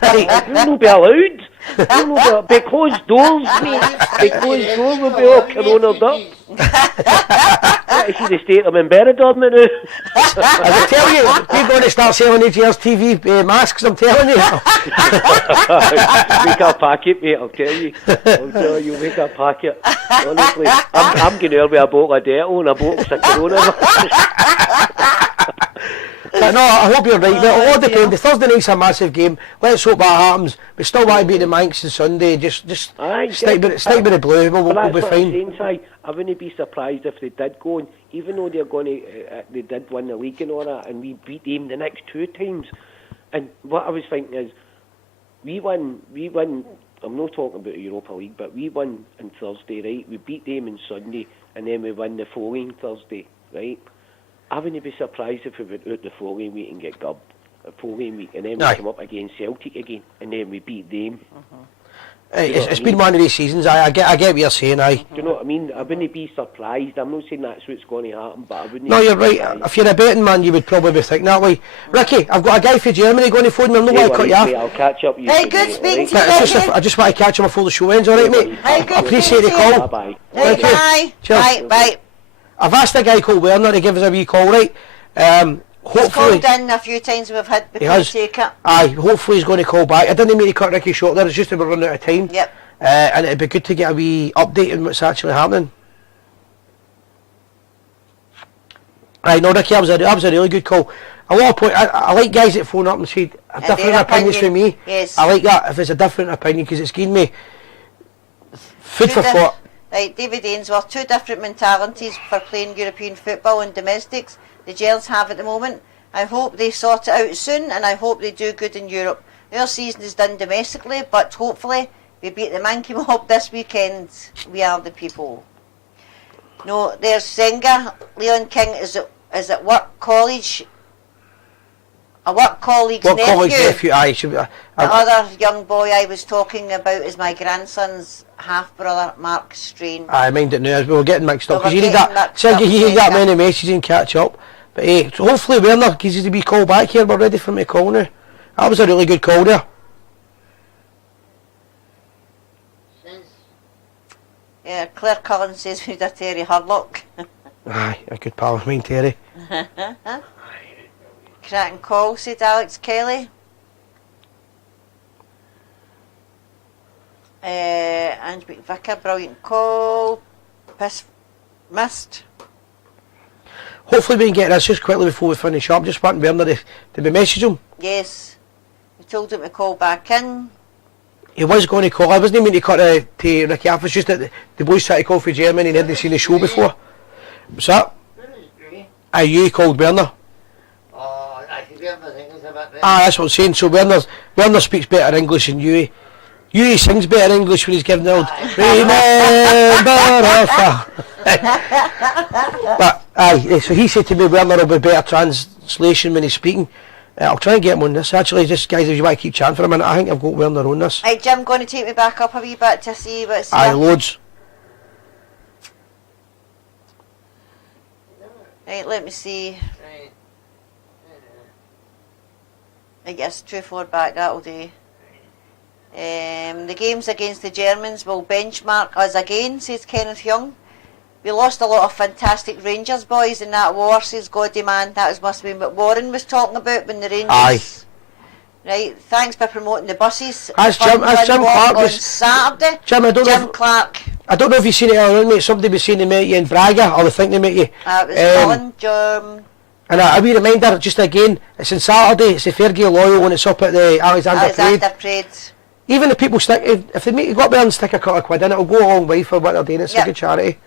right? We'll not be allowed. We'll not be closed doors, mate. Be closed doors, we'll be all coronaed up. I see the state I'm in Benidorm now. I tell you, we're going to start selling the Gers TV masks, I'm telling you. Make a packet, mate, I'll tell you, make a packet. Honestly, I'm going there with a bottle of Dettol and a bottle of Corona. No, I hope you're right. Well, all depends. The Thursday night's a massive game. Let's hope that happens. We still want to beat the Manx on Sunday. Just stick with the blue. We'll be fine. I wouldn't be surprised if they did go on, even though they're going to. They did win the league and all that, and we beat them the next 2 times. And what I was thinking is, we won. I'm not talking about the Europa League, but we won on Thursday, right? We beat them on Sunday, and then we won the following Thursday, right? I wouldn't be surprised if we went out the following week and get gubbed the following week, and then we come up against Celtic again, and then we beat them. It's been one of these seasons. I get what you're saying. Do you know what I mean? I wouldn't be surprised. I'm not saying that's what's going to happen, but I wouldn't. No, you're right. If you're a betting man, you would probably be thinking that way. Ricky, I've got a guy from Germany going to phone me. I'm not going to cut you off. I'll catch up with you. Hey, good speaking to you. I just want to catch him before the show ends, alright, mate? Hey, good. Appreciate the call. Bye. Thank you. Bye. Cheers. Bye. I've asked a guy called Werner to give us a wee call, right? Hopefully, he's called in a few times we've had before take it. Aye, hopefully he's going to call back. I didn't mean to cut Ricky short there, it's just that we're running out of time. Yep. And it'd be good to get a wee update on what's actually happening. Aye, no, Ricky, that was a really good call. A lot of point. I like guys that phone up and say different opinions from me. Yes. I like that if it's a different opinion, because it's given me food for thought. Right, David Ainsworth, 2 different mentalities for playing European football and domestics the Gers have at the moment. I hope they sort it out soon, and I hope they do good in Europe. Their season is done domestically, but hopefully we beat the Monkey Mob this weekend. We are the people. No, there's Zenga. Leon King is at work college. A work colleague's nephew. College nephew? Aye, the other young boy I was talking about is my grandson's half-brother, Mark Strain. I mind it now, we were getting mixed up, because you need that many messages and catch up. But hey, so hopefully Werner gives us a wee call back here. We're ready for me to call now. That was a really good call there. Yeah, Claire Cullen says who's a Terry Hurlock. Aye, a good pal of mine, Terry. Cracking call, said Alex Kelly. Ange McVicker, brilliant call. Missed. Hopefully we can get this just quickly before we finish up. Just wanting Werner to be message him. Yes. We told him to call back in. He was going to call. I wasn't meaning to cut to Ricky off. It's just that the boys tried to call for Germany and hadn't seen the show before. What's that? You called Werner. Oh, I think Werner's English a bit better. That's what I'm saying. So Werner speaks better English than Huey. Huey sings better English when he's giving the old remember our But so he said to me Werner will be better translation when he's speaking. I'll try and get him on this. Actually, just guys, if you want to keep chatting for a minute, I think I've got Werner on this. Right, Jim, going to take me back up a wee bit to see what's Aye, here. loads. Right, let me see. Right. I guess 2-4 back, that'll do. The games against the Germans will benchmark us again, says Kenneth Young. We lost a lot of fantastic Rangers boys in that war, says Goddy Man. That must have been what Warren was talking about when the Rangers... Aye. Right, thanks for promoting the buses. As Jim Clark on was... Saturday. Jim, Jim Clark. I don't know if you've seen it earlier on, mate. Somebody was saying they met you in Braga, or they think they met you. It was Colin, Jim... And a wee reminder, just again, it's on Saturday, it's the Fairgate Loyal when it's up at the Alexander Parade. Even if people stick, if they make you go up there and stick a couple of quid in, it'll go a long way for what they're doing. It's a good charity.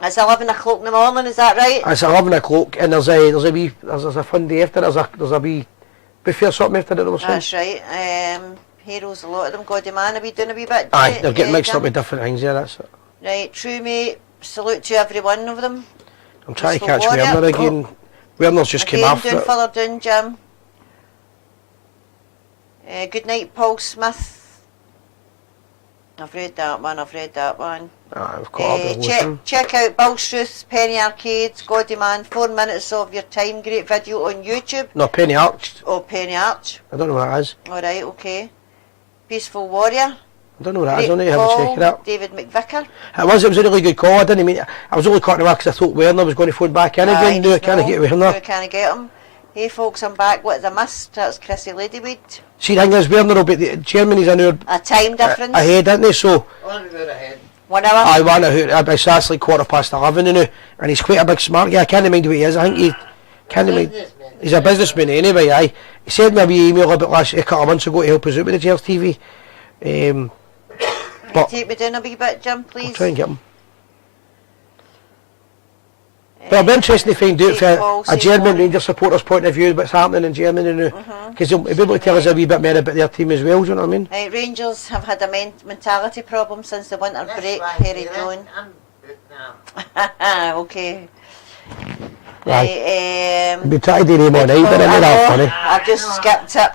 It's 11 o'clock in the morning, is that right? It's 11 o'clock, and there's a fun day after. There's a wee buffet or something after it. That's right. Heroes, a lot of them. Goddy Man, are we doing a wee bit? Aye, they're getting mixed up with different things. Yeah, that's it. Right, true mate. Salute to every one of them. I'm trying to catch Werner again. Werner's just came off doing it. further doing, Jim. Good night, Paul Smith. I've read that one. I've got check out Bilstruth's Penny Arcades, Goddy Man, 4 minutes of your time, great video on YouTube. No, Penny Arch. Oh, Penny Arch. I don't know what that is. Alright, okay. Peaceful Warrior. I don't know what that is. I need to have a check it out. David McVicker. It was a really good call. I didn't mean I was only cutting it because I thought Werner was going to phone back in again. No, I can't get Werner. No, can't get him. Hey folks, I'm back. What did I miss? That's Chrissy Ladywood. See, the thing is, Werner will be Germany's an hour a time difference ahead, isn't he? So 1 hour ahead. 1 hour. I want to. It's that's like 11:15 now, and he's quite a big smart guy. I can't mind what he is. I think he can't mind. He's a businessman anyway. Aye. He sent me a wee email about a couple of months ago to help us out with the Gers TV. But take me down a wee bit, Jim, please. I'll try and get him. But it'll be interesting to find out from a German Rangers supporter's point of view what's happening in Germany now. Because he'll be able to tell us a wee bit more about their team as well, do you know what I mean? Right, Rangers have had a mentality problem since the winter break, That's Perry right, Joan. I'm good now. Okay. Right, we tried to do them all night, but they're not that funny. I've just skipped it.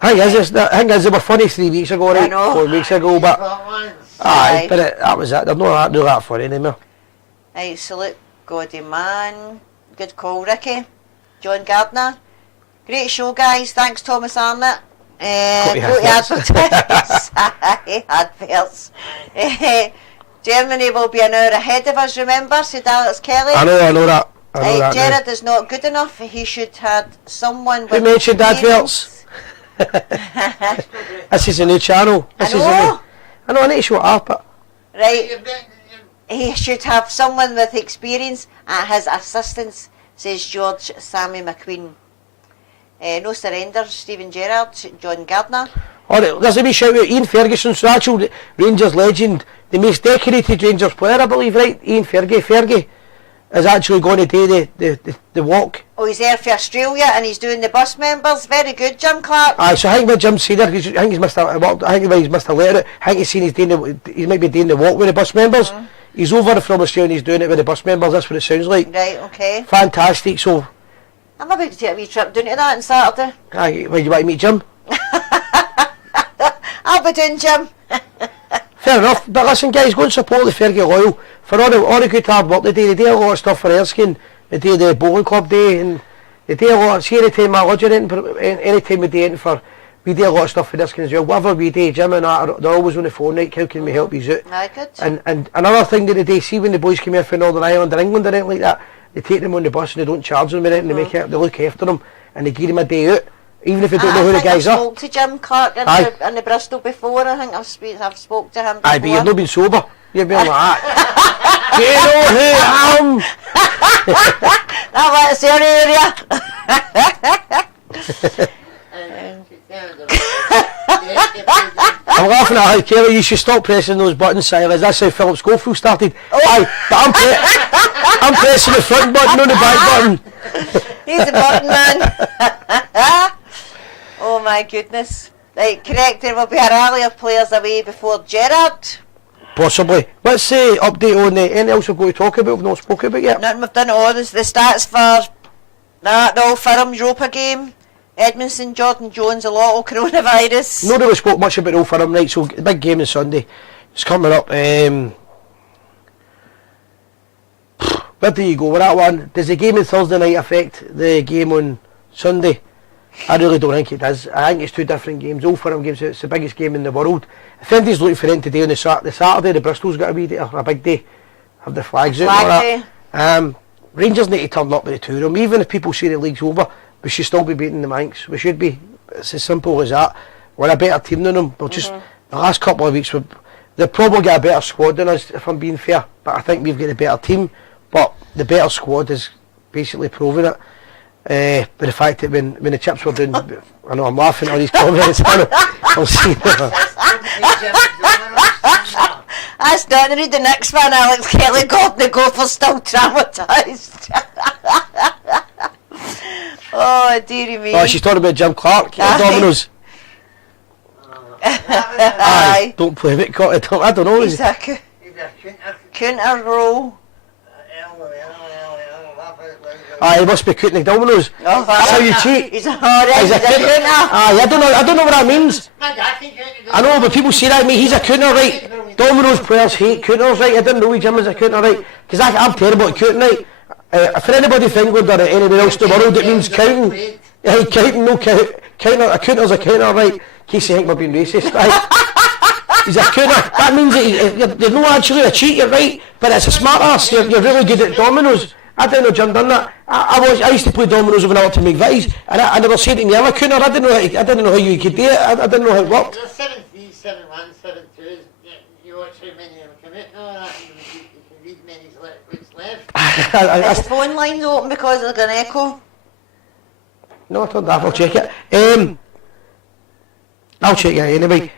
I think they were funny 3 weeks ago, right? 4 weeks ago, but... Aye, but that was it. They're not that funny anymore. Right, salute Goddy Man. Good call, Ricky. John Gardner. Great show, guys. Thanks, Thomas Arnott. Go to advertise. Adverts. Germany will be an hour ahead of us, remember, said Alex Kelly. I know that. Gerard is not good enough. He should have someone with... Who mentioned adverts? This is a new channel. I know, I need to show it up. But... Right. He should have someone with experience at his assistance, says George Sammy McQueen. No surrender, Stephen Gerrard, John Gardner. Alright, there's a wee shout out, Ian Ferguson, so actual Rangers legend, the most decorated Rangers player, I believe, right? Ian Fergie is actually going to do the walk. Oh, he's there for Australia and he's doing the bus members. Very good, Jim Clark. Aye, so I think what Jim's seen there, I think he's missed a letter. I think he's seen he might be doing the walk with the bus members. He's over from Australia and he's doing it with the bus members, that's what it sounds like. Right, okay. Fantastic, so... I'm about to take a wee trip down to that on Saturday. Aye, well, you want to meet Jim? I'll be doing Jim. Fair enough, but listen guys, go and support the Fergie Loyal for all the good hard work they do. They do a lot of stuff for Erskine, they do the bowling club day, and they do a lot, see anytime I lodge anytime we do anything we do a lot of stuff for Erskine as well. Whatever we do, Jim and I, they're always on the phone, like, how can we help you out? Aye, good. And another thing that they do, see when the boys come here from Northern Ireland or England or anything like that, they take them on the bus and they don't charge them anything, they look after them and they give them a day out. Even if they don't know who the guys are. I spoke to Jim Clark in the Bristol before. I think I've spoke to him before. Aye, but you've not been sober. You've been like that. Do you know who I am? That was your area. I'm glad Definitely, Kelly, you should stop pressing those buttons, Silas. That's how Philip Schofield started. Aye, but I'm pressing the front button, not the back button. He's the button man. Oh my goodness. Right, correct, there will be a rally of players away before Gerard. Possibly. Let's say update on anything else we've got to talk about we've not spoken about yet. Nothing, we've done all this, the stats for the Old Firm Europa game. Edmondson, Jordan Jones, a lot of coronavirus. Not really spoke much about Old Firm, right, so the big game on Sunday. It's coming up. Where do you go with that one? Does the game on Thursday night affect the game on Sunday? I really don't think it does. I think it's two different games. Old Firm games, it's the biggest game in the world. If anybody's looking for it today on the Saturday, the Bristol's got a wee day, a big day. Have the flags out and all that. Rangers need to turn up with the two of them. Even if people say the league's over, we should still be beating the Manx. We should be. It's as simple as that. We're a better team than them. We're just the last couple of weeks, they've probably got a better squad than us, if I'm being fair. But I think we've got a better team. But the better squad is basically proving it. But the fact that when the Chips were doing, I know I'm laughing at all these comments. I'll see. I started to read the next one, Alex Kelly, God, the Gophers still traumatised. Oh, dearie me. Oh, she's talking about Jim Clark at Domino's. Aye, don't play with it. I don't know. He's a counter roll. Aye, he must be cutting the Domino's. Oh, that's how you cheat. He's a counter. Aye, I don't know what that means. I know, but people say that to me. He's a counter, right? Domino's players hate counters, right? I didn't know Jim was a counter, right? Because I'm terrible at counting, right? For anybody from England or anywhere else in the world, it means counting. Aye, counting, no counter. A counter's a counter, right? In case you think we're being racist, right? He's a counter. That means that you're not actually a cheat, you're right, but it's a smart ass. You're really good at Domino's. I didn't know Jim done that. I used to play Domino's when I went to make vitties, and I never said to me, I'm a counter. I didn't know how you could do it. I didn't know how it worked. There's 7-3, 7-1, 7-2. You watch how many of them come out and all that, and you can read many's what's left. Is the phone lines open because of an echo? No, I turned that off. I'll check it. I'll check it anyway.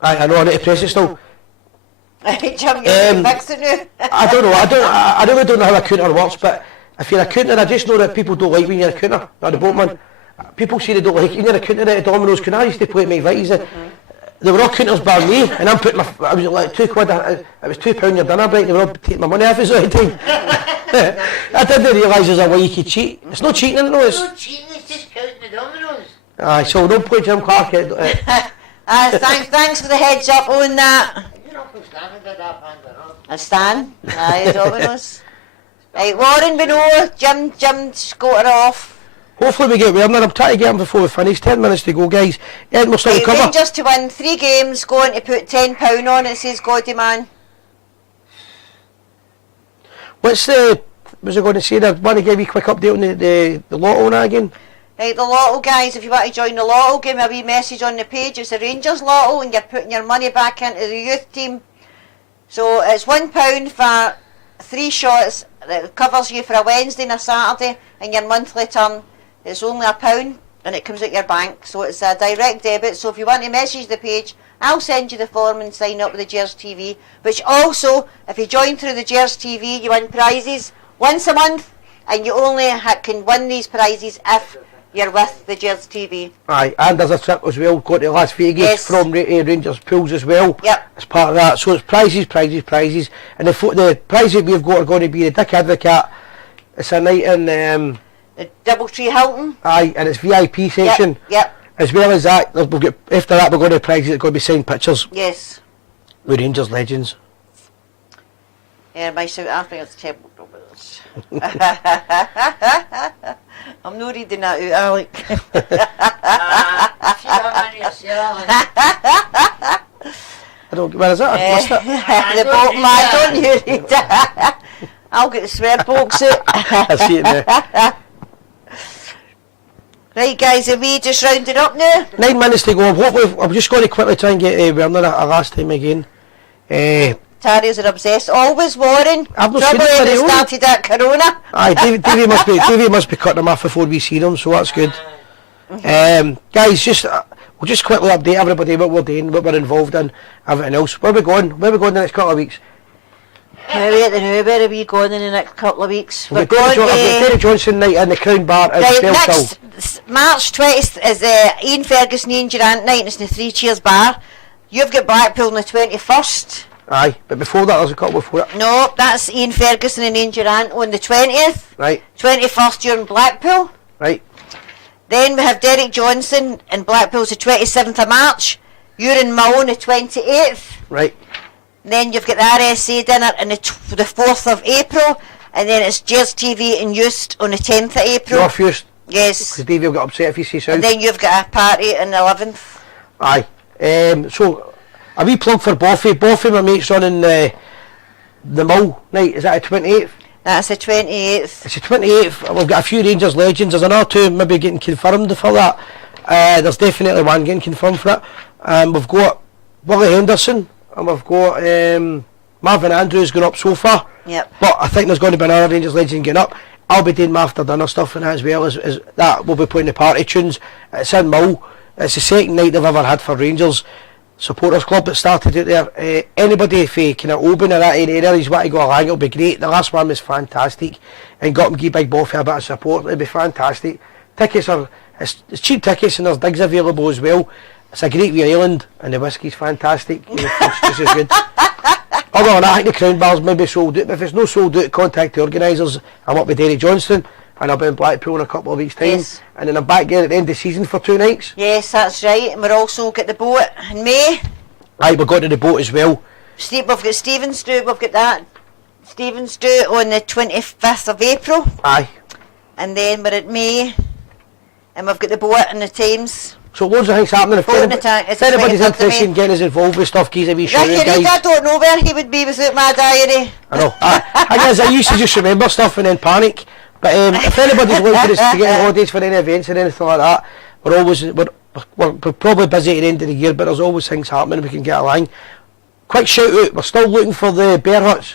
I know I need to press it still. Jim, you're fixing it now. I don't know. I really don't know how a counter works, but if you're a counter, I just know that people don't like when you're a counter. Not the boatman. People say they don't like when you're a counter at Domino's. When I used to play at my vitties, they were all counters by me, and I'm putting I was like £2. It was £2 your dinner break. They were all taking my money off us all the time. I didn't realise there's a way you could cheat. It's not cheating, no. It's not cheating. It's just counting the Domino's. Aye, so don't play Jim Clark. Thanks for the heads up on that. A Stan? Aye, Domino's. Right, Warren, we know Jim's got it off. Hopefully we get Werner. I'm trying to get him before we finish. 10 minutes to go, guys. We're still cover. Rangers to win 3 games, going to put £10 on it, says Goddy Man. Was I going to say? I want to give you a quick update on the lotto and that again. Right, the lotto, guys, if you want to join the lotto, give me a wee message on the page. It's the Rangers lotto, and you're putting your money back into the youth team. So it's £1 for 3 shots that covers you for a Wednesday and a Saturday, and your monthly turn is only £1, and it comes out your bank. So it's a direct debit. So if you want to message the page, I'll send you the form and sign up with the Gers TV. Which also, if you join through the Gers TV, you win prizes once a month, and you only can win these prizes if you're with the Gers TV. Aye, and there's a trip as well, going to Las Vegas from Rangers Pools as well. Yep. As part of that. So it's prizes. And the prize that we've got are going to be the Dick Advocate. It's a night in... the Doubletree Hilton. Aye, and it's VIP section. Yep. As well as that, we'll get, after that we're going to prizes that are going to be signed pictures. Yes. With Rangers legends. Yeah, my South Africa's terrible. I'm not reading that out, Alec. I don't. Where is it? I missed it. The bottom man, don't you read that? I'll get the swear box out. I see it now. Right, guys, have we just rounded up now? 9 minutes to go. I'm just going to quickly try and get Werner a last time again. Terriers are obsessed. Always Warren. I've not Trouble seen it. when it started that corona. Aye, Davey must be cutting them off before we see them, so that's good. Guys, just we'll just quickly update everybody what we're doing, what we're involved in, everything else. Where are we going? Where are we going the next couple of weeks? Where are we going in the next couple of weeks? We're going to Derry Johnson night in the Crown Bar in right, Belfast. next March 20th is Ian Ferguson, Ian Durant night, and it's in the Three Cheers Bar. You've got Blackpool on the 21st. Aye, but before that there's a couple before it. No, that's Ian Ferguson and Ian Durant on the 20th. Right. 21st you're in Blackpool. Right. Then we have Derek Johnson in Blackpool's the 27th of March. You're in Mull on the 28th. Right. Then you've got the RSA dinner on the 4th of April. And then it's Gers TV in Eust on the 10th of April. North Eust. Yes. Because Davey will get upset if he sees South. And then you've got a party on the 11th. Aye. So, a wee plug for Boffy. Boffy, my mate's running the Mull night. Is that the 28th? That's the 28th. It's the 28th. We've got a few Rangers legends. There's another two maybe getting confirmed for that. There's definitely one getting confirmed for it. We've got Willie Henderson and we've got Marvin Andrews going up so far. Yep. But I think there's going to be another Rangers legend getting up. I'll be doing my after dinner stuff and that as well as that. We'll be playing the party tunes. It's in Mull. It's the second night they've ever had for Rangers supporters club that started out there. Anybody if kind of Oban or that area he's want to go along, it'll be great. The last one was fantastic and got him give Big Boffy a bit of support. It'll be fantastic. Tickets are it's cheap tickets and there's digs available as well. It's a great wee island and the whiskey's fantastic. You know, it's just as good. Other than that, I think the Crown Bar's maybe sold out, but if it's not sold out, contact the organisers. I'm up with Derry Johnston and I'll be in Blackpool in a couple of weeks' time. Yes. And then I'm back again at the end of the season for 2 nights. Yes, that's right. And we're also got the boat in May. Aye, we're going to the boat as well. We've got Stevens Do, we've got that. Stevens Do on the 25th of April. Aye. And then we're at May. And we've got the boat in the Thames. So loads of things happening. If anybody's interested in getting us involved with stuff, geez, we show you guys. I don't know where he would be without my diary. I know. I used to just remember stuff and then panic. But if anybody's looking for us to get holidays for any events or anything like that, we're probably busy at the end of the year, but there's always things happening we can get along. Quick shout out, we're still looking for the bear huts.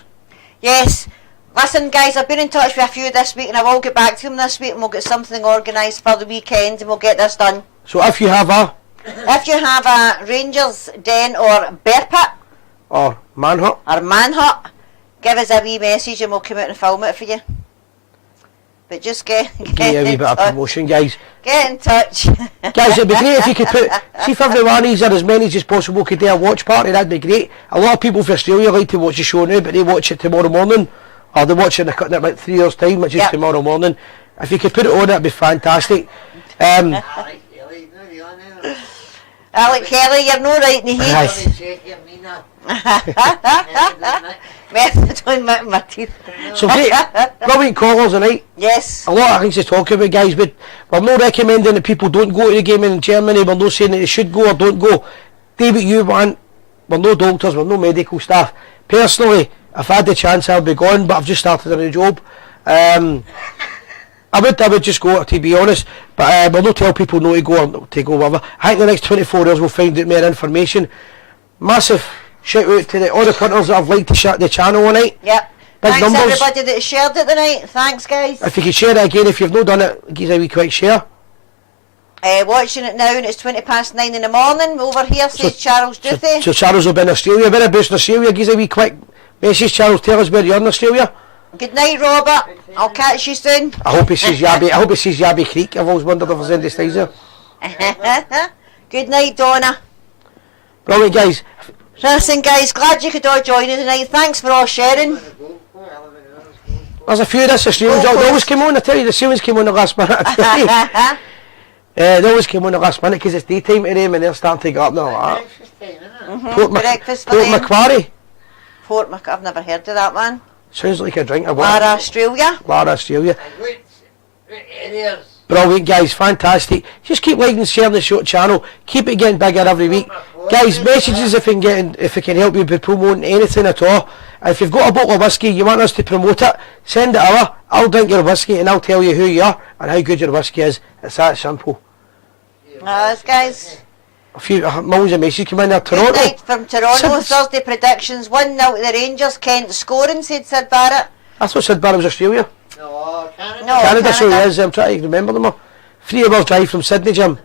Yes. Listen guys, I've been in touch with a few this week and I will get back to them this week and we'll get something organised for the weekend and we'll get this done. So if you have a Rangers den or bear pit or man hut, give us a wee message and we'll come out and film it for you. But just get a wee bit of promotion, guys. Get in touch. Guys, it'd be great if you could see if every one of these or as many as possible could do a watch party, that'd be great. A lot of people from Australia like to watch the show now, but they watch it tomorrow morning. Or they watch it in about 3 hours' time, which is tomorrow morning. If you could put it on, that'd be fantastic. Alec Kelly, you're no right in the heat. Methadone my teeth. So great, brilliant callers tonight. Yes. A lot of things to talk about, guys, but we're not recommending that people don't go to the game in Germany. We're not saying that they should go or don't go. Do what you want. We're no doctors, we're no medical staff. Personally, if I had the chance I'd be gone, but I've just started a new job. I would just go, to be honest, but we'll not tell people no to go or not to go, whatever. I think the next 24 hours we'll find out more information. Massive shout out to all the punters that have liked to share the channel all night. Yep. Big Thanks numbers. everybody that shared it tonight. Thanks guys. If you could share it again, if you've not done it, give us a wee quick share. Watching it now and it's 9:20 in the morning. Over here says Charles Duthie. So Charles will be in Australia. Very best in Australia. Give us a wee quick message, Charles. Tell us where you're in Australia. Good night, Robert. I'll catch you soon. I hope he sees Yabby. I hope he sees Yabby Creek. I've always wondered if there's any stays there. Good night, Donna. Brilliant, guys. Listen, guys, glad you could all join us tonight. Thanks for all sharing. There's a few of this Australians. They always came on. I tell you, the Australians came on the last minute. I tell you. They always came on the last minute because it's daytime to them and they're starting to get up now. Breakfast for Port them. Macquarie. I've never heard of that, man. Sounds like a drink. Lara, Australia. Brilliant, guys. Fantastic. Just keep liking and sharing the show channel. Keep it getting bigger every week. Guys, messages if we can help you by promoting anything at all. If you've got a bottle of whiskey, you want us to promote it, send it over. I'll drink your whiskey and I'll tell you who you are and how good your whiskey is. It's that simple. Guys. A few millions of messages come in there. Good Toronto. night from Toronto. Thursday predictions 1-0 to the Rangers. Kent scoring, said Sid Barrett. I thought Sid Barrett was Australia. No, Canada. No, Canada, so he is. I'm trying to remember them all. 3 hours drive from Sydney, Jim.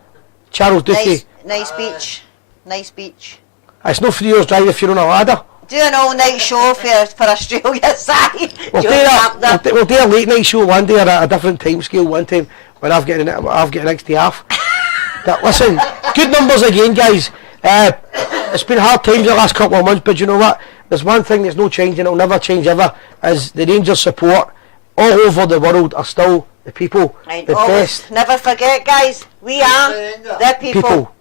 Charles Duthie. Nice beach. Nice beach. It's no 3 hours drive if you're on a ladder. Do an all-night show for Australia side. We'll do a late night show one day or a different time scale one time when I've got an extra half. But listen, good numbers again, guys. It's been hard times the last couple of months, but you know what? There's one thing that's no changing, it'll never change ever, is the Rangers support all over the world are still the people, the best Never forget, guys, we are the people.